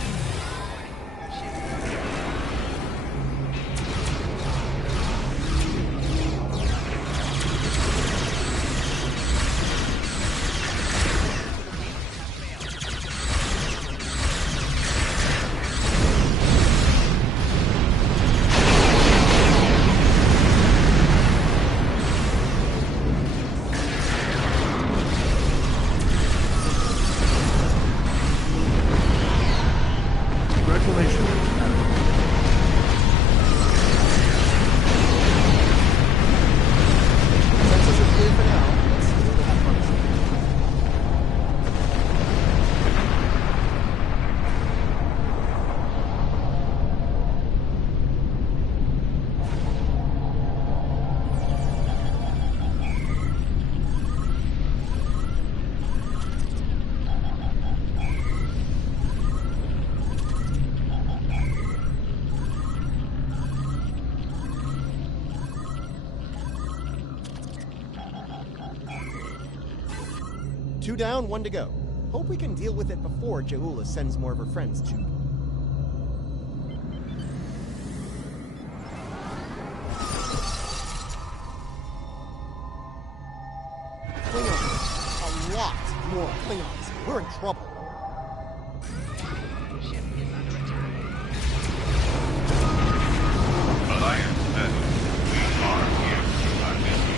Two down, one to go. Hope we can deal with it before Ja'ula sends more of her friends to... Klingons. A lot more Klingons. We're in trouble. Alliance says we are here to our mission.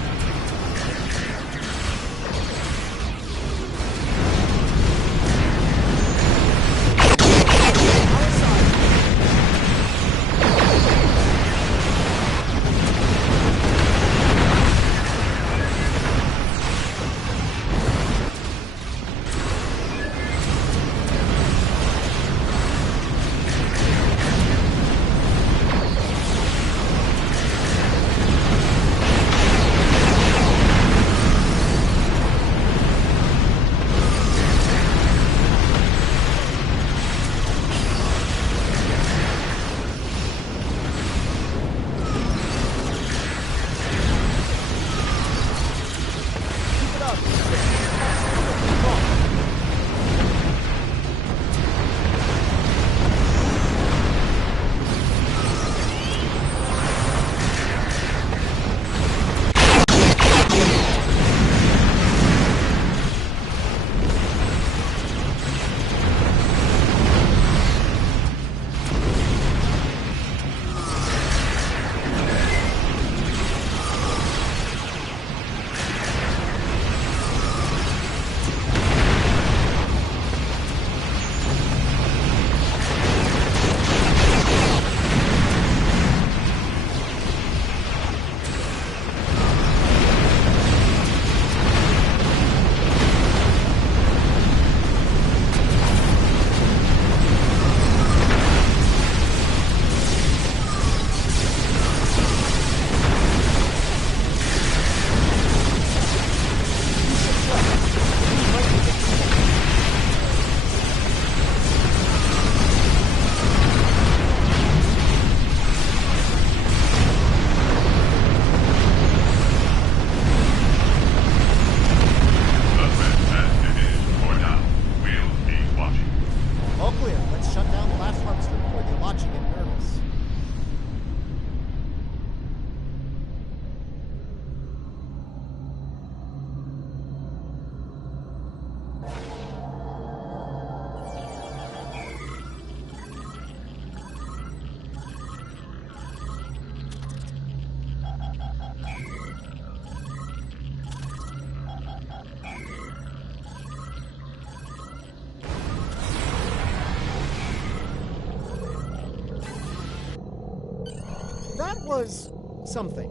was something.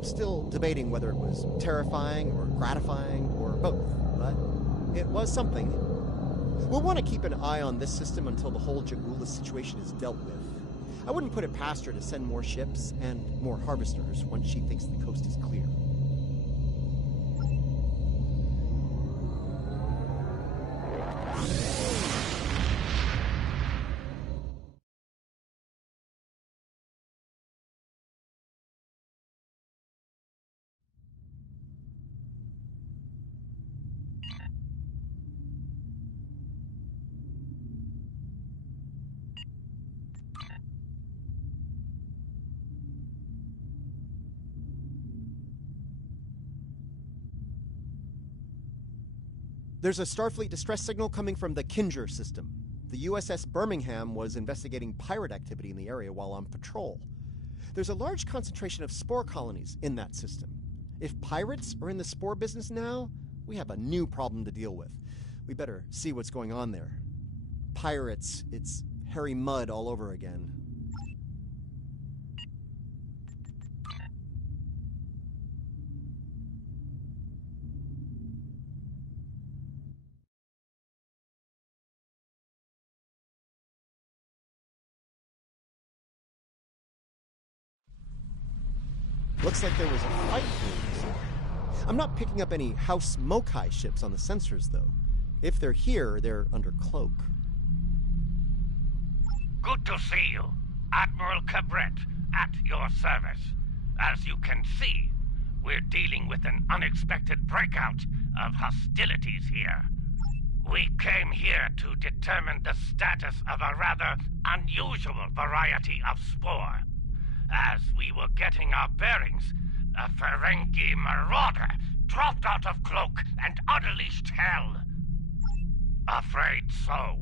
Still debating whether it was terrifying or gratifying or both, but it was something. We'll want to keep an eye on this system until the whole Ja'ula situation is dealt with. I wouldn't put it past her to send more ships and more harvesters once she thinks the coast is clear. There's a Starfleet distress signal coming from the Kinger system. The USS Birmingham was investigating pirate activity in the area while on patrol. There's a large concentration of spore colonies in that system. If pirates are in the spore business now, we have a new problem to deal with. We better see what's going on there. Pirates, it's hairy mud all over again. Looks like there was a fight going on. I'm not picking up any House Mokai ships on the sensors, though. If they're here, they're under cloak. Good to see you. Admiral Cabret, at your service. As you can see, we're dealing with an unexpected breakout of hostilities here. We came here to determine the status of a rather unusual variety of spore. As we were getting our bearings, a Ferengi marauder dropped out of cloak and unleashed hell. Afraid so.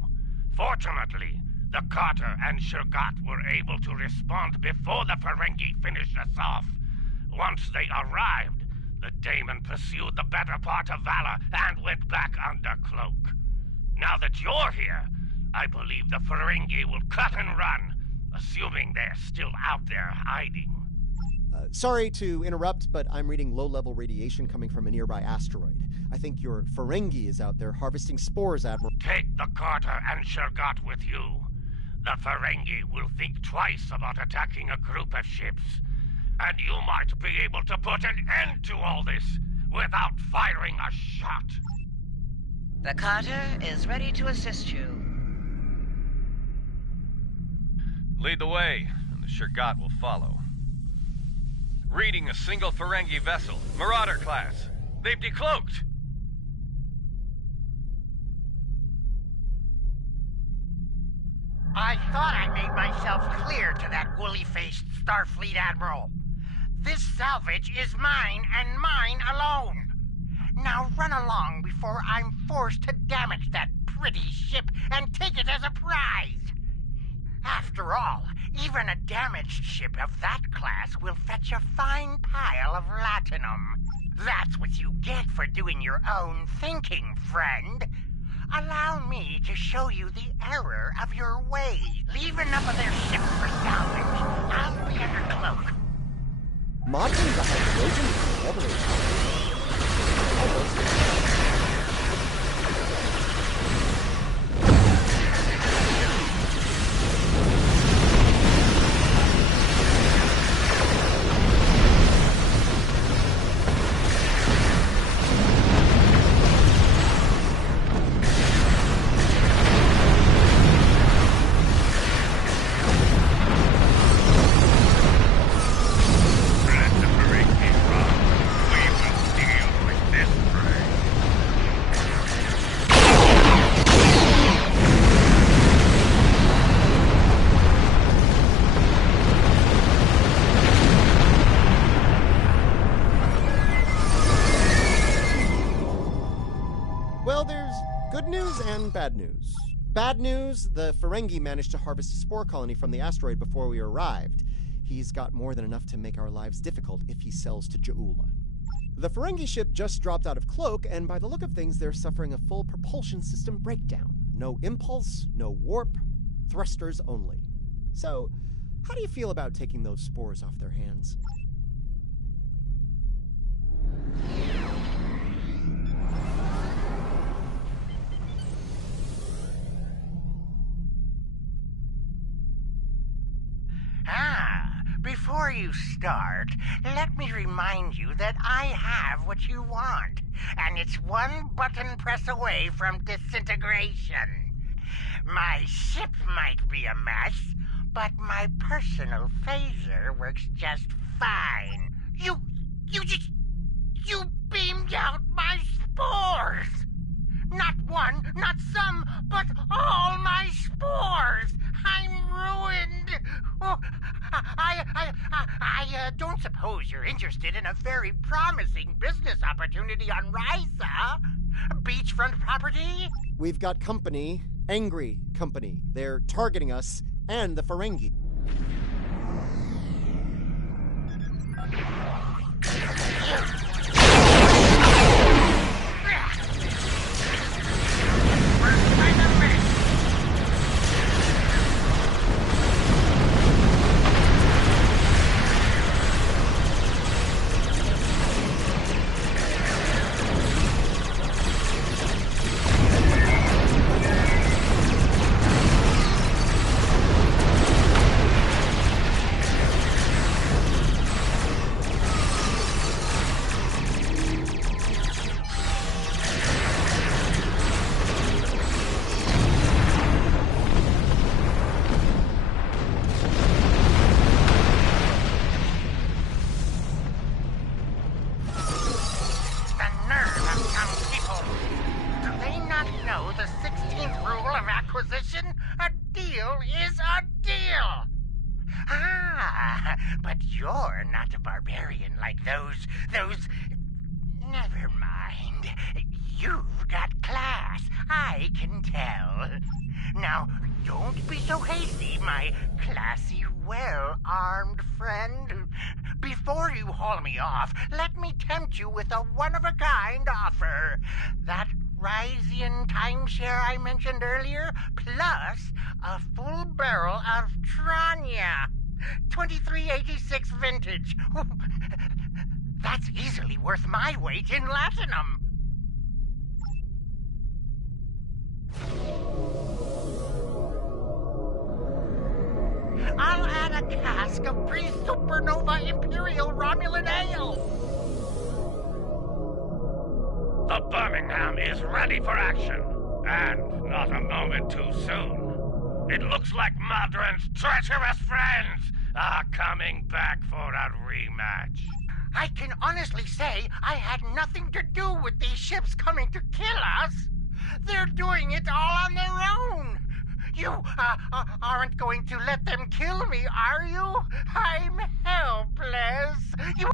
Fortunately, the Carter and Shergat were able to respond before the Ferengi finished us off. Once they arrived, the Daemon pursued the better part of Valor and went back under cloak. Now that you're here, I believe the Ferengi will cut and run, assuming they're still out there hiding. Sorry to interrupt, but I'm reading low-level radiation coming from a nearby asteroid. I think your Ferengi is out there harvesting spores, Admiral. Take the Carter and Shergat with you. The Ferengi will think twice about attacking a group of ships, and you might be able to put an end to all this without firing a shot. The Carter is ready to assist you. Lead the way, and the Shergat will follow. Reading a single Ferengi vessel, Marauder class. They've decloaked. I thought I made myself clear to that woolly-faced Starfleet Admiral. This salvage is mine and mine alone. Now run along before I'm forced to damage that pretty ship and take it as a prize. After all, even a damaged ship of that class will fetch a fine pile of latinum. That's what you get for doing your own thinking, friend. Allow me to show you the error of your ways. Leave enough of their ship for salvage. I'll be under cloak. Modeling the hydrogen revelation. Well, there's good news and bad news. Bad news, the Ferengi managed to harvest a spore colony from the asteroid before we arrived. He's got more than enough to make our lives difficult if he sells to Ja'ula. The Ferengi ship just dropped out of cloak, and by the look of things, they're suffering a full propulsion system breakdown. No impulse, no warp, thrusters only. So, How do you feel about taking those spores off their hands? Before you start, let me remind you that I have what you want, and it's one button press away from disintegration. My ship might be a mess, but my personal phaser works just fine. You beamed out my spores! Not one, not some, but all my spores! I'm ruined! Oh, I don't suppose you're interested in a very promising business opportunity on Ryza? Beachfront property? We've got company, angry company. They're targeting us and the Ferengi. But you're not a barbarian like those... Never mind. You've got class, I can tell. Now, don't be so hasty, my classy, well-armed friend. Before you haul me off, let me tempt you with a one-of-a-kind offer. That Ryzian timeshare I mentioned earlier, plus a full barrel of Tranya. 2386 vintage. That's easily worth my weight in latinum. I'll add a cask of pre-supernova Imperial Romulan ale. The Birmingham is ready for action, and not a moment too soon. It looks like Madron's treacherous friends are coming back for a rematch. I can honestly say I had nothing to do with these ships coming to kill us. They're doing it all on their own. You aren't going to let them kill me, are you? I'm helpless. You...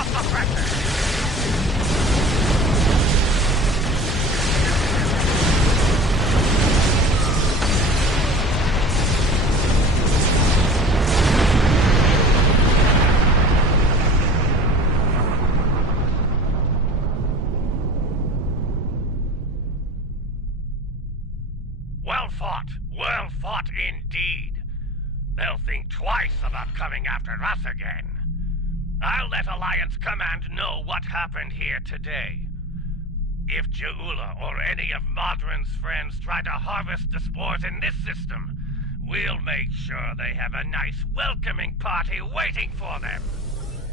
up the pressure! Well fought indeed. They'll think twice about coming after us again. I'll let Alliance Command know what happened here today. If Jeula or any of Modron's friends try to harvest the spores in this system, we'll make sure they have a nice welcoming party waiting for them.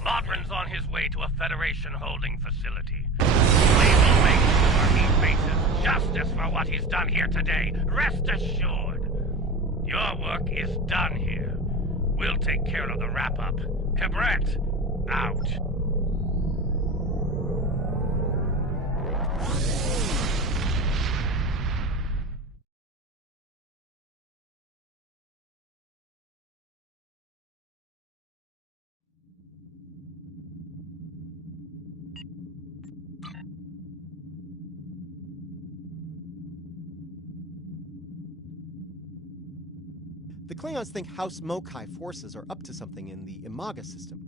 Modron's on his way to a Federation holding facility. We will make sure he faces justice for what he's done here today. Rest assured. Your work is done here. We'll take care of the wrap-up. Cabret, out. The Klingons think House Mokai forces are up to something in the Imaga system.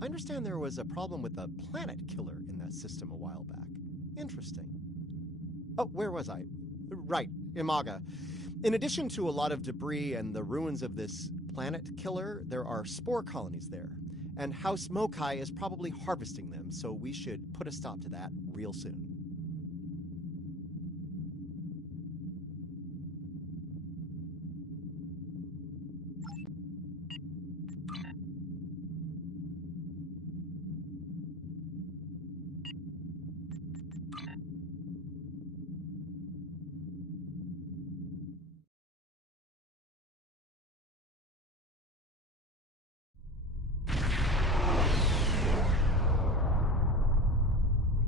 I understand there was a problem with a planet killer in that system a while back. Interesting. Oh, where was I? Right, Imaga. In addition to a lot of debris and the ruins of this planet killer, there are spore colonies there. And House Mokai is probably harvesting them, so we should put a stop to that real soon.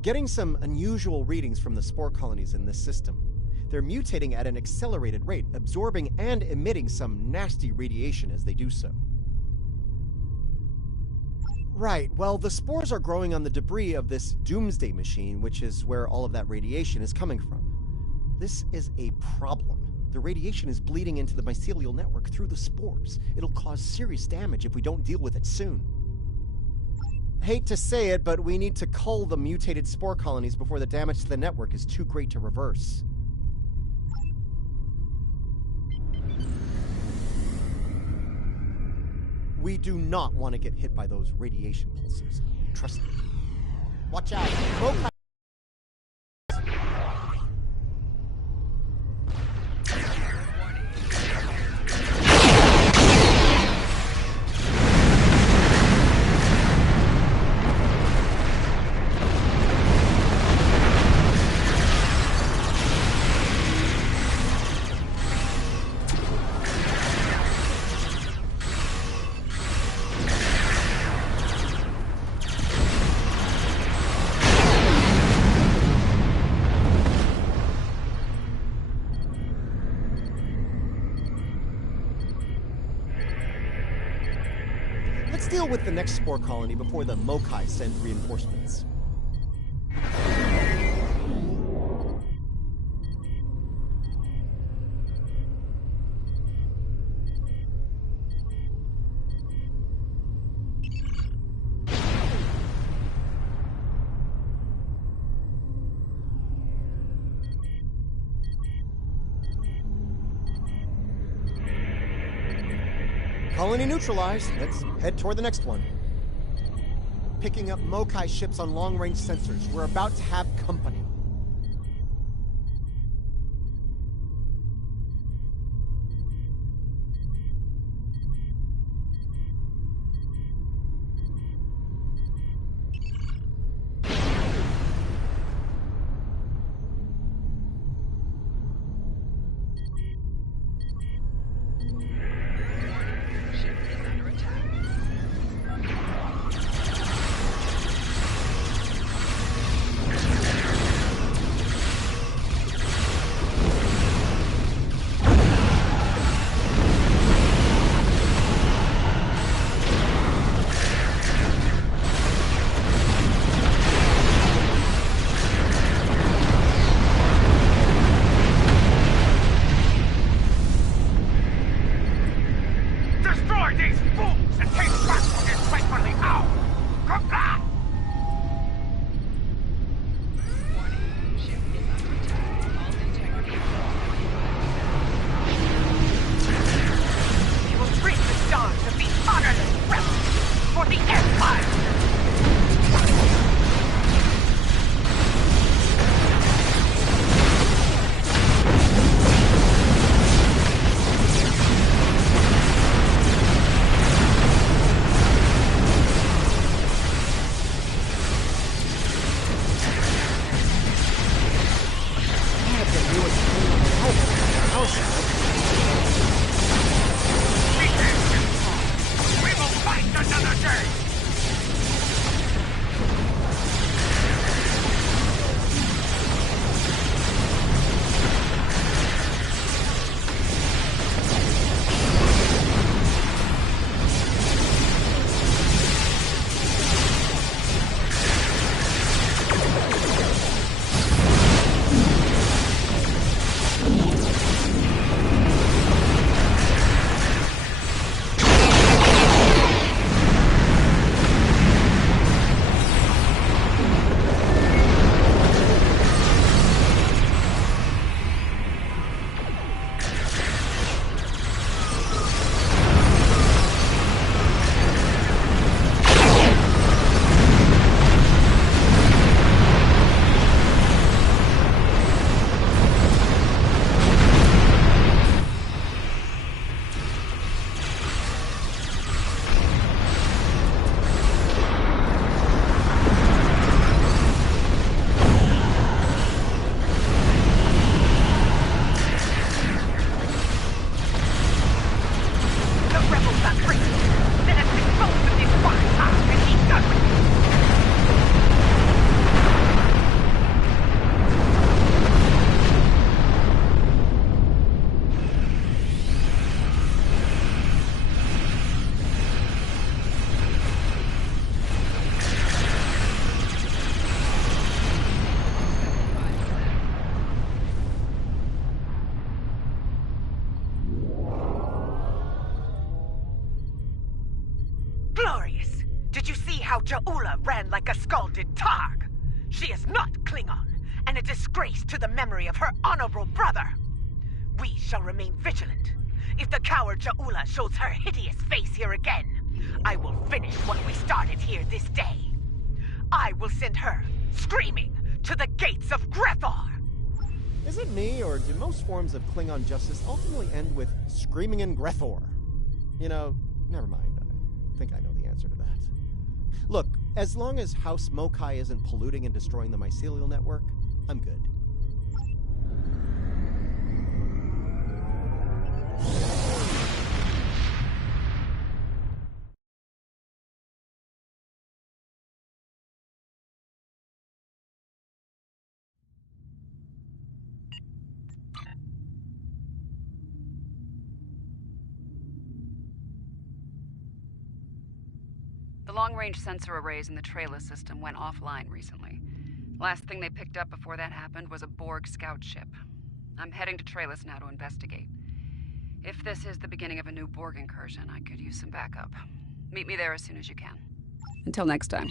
Getting some unusual readings from the spore colonies in this system. They're mutating at an accelerated rate, absorbing and emitting some nasty radiation as they do so. Right, well, the spores are growing on the debris of this doomsday machine, which is where all of that radiation is coming from. This is a problem. The radiation is bleeding into the mycelial network through the spores. It'll cause serious damage if we don't deal with it soon. Hate to say it, but we need to cull the mutated spore colonies before the damage to the network is too great to reverse. We do not want to get hit by those radiation pulses. Trust me. Watch out. Mokai. Let's deal with the next spore colony before the Mokai send reinforcements. Colony neutralized. Let's head toward the next one. Picking up Mokai ships on long-range sensors. We're about to have company. Ja'ula ran like a scalded targ. She is not Klingon, and a disgrace to the memory of her honorable brother. We shall remain vigilant. If the coward Ja'ula shows her hideous face here again, I will finish what we started here this day. I will send her, screaming, to the gates of Grethor! Is it me, or do most forms of Klingon justice ultimately end with screaming in Grethor? You know, never mind. I think I know the answer to that. Look, as long as House Mokai isn't polluting and destroying the mycelial network, I'm good. The long-range sensor arrays in the Trayla system went offline recently. Last thing they picked up before that happened was a Borg scout ship. I'm heading to Trayla now to investigate. If this is the beginning of a new Borg incursion, I could use some backup. Meet me there as soon as you can. Until next time.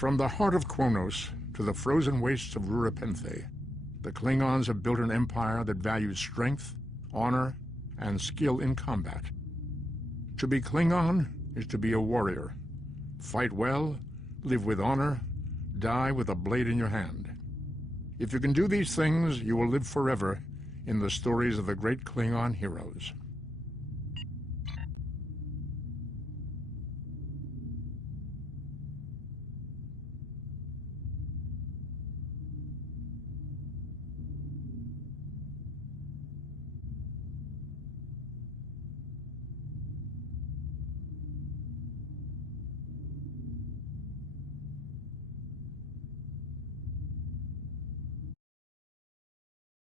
From the heart of Kronos to the frozen wastes of Rurapenthe, the Klingons have built an empire that values strength, honor, and skill in combat. To be Klingon is to be a warrior. Fight well, live with honor, die with a blade in your hand. If you can do these things, you will live forever in the stories of the great Klingon heroes.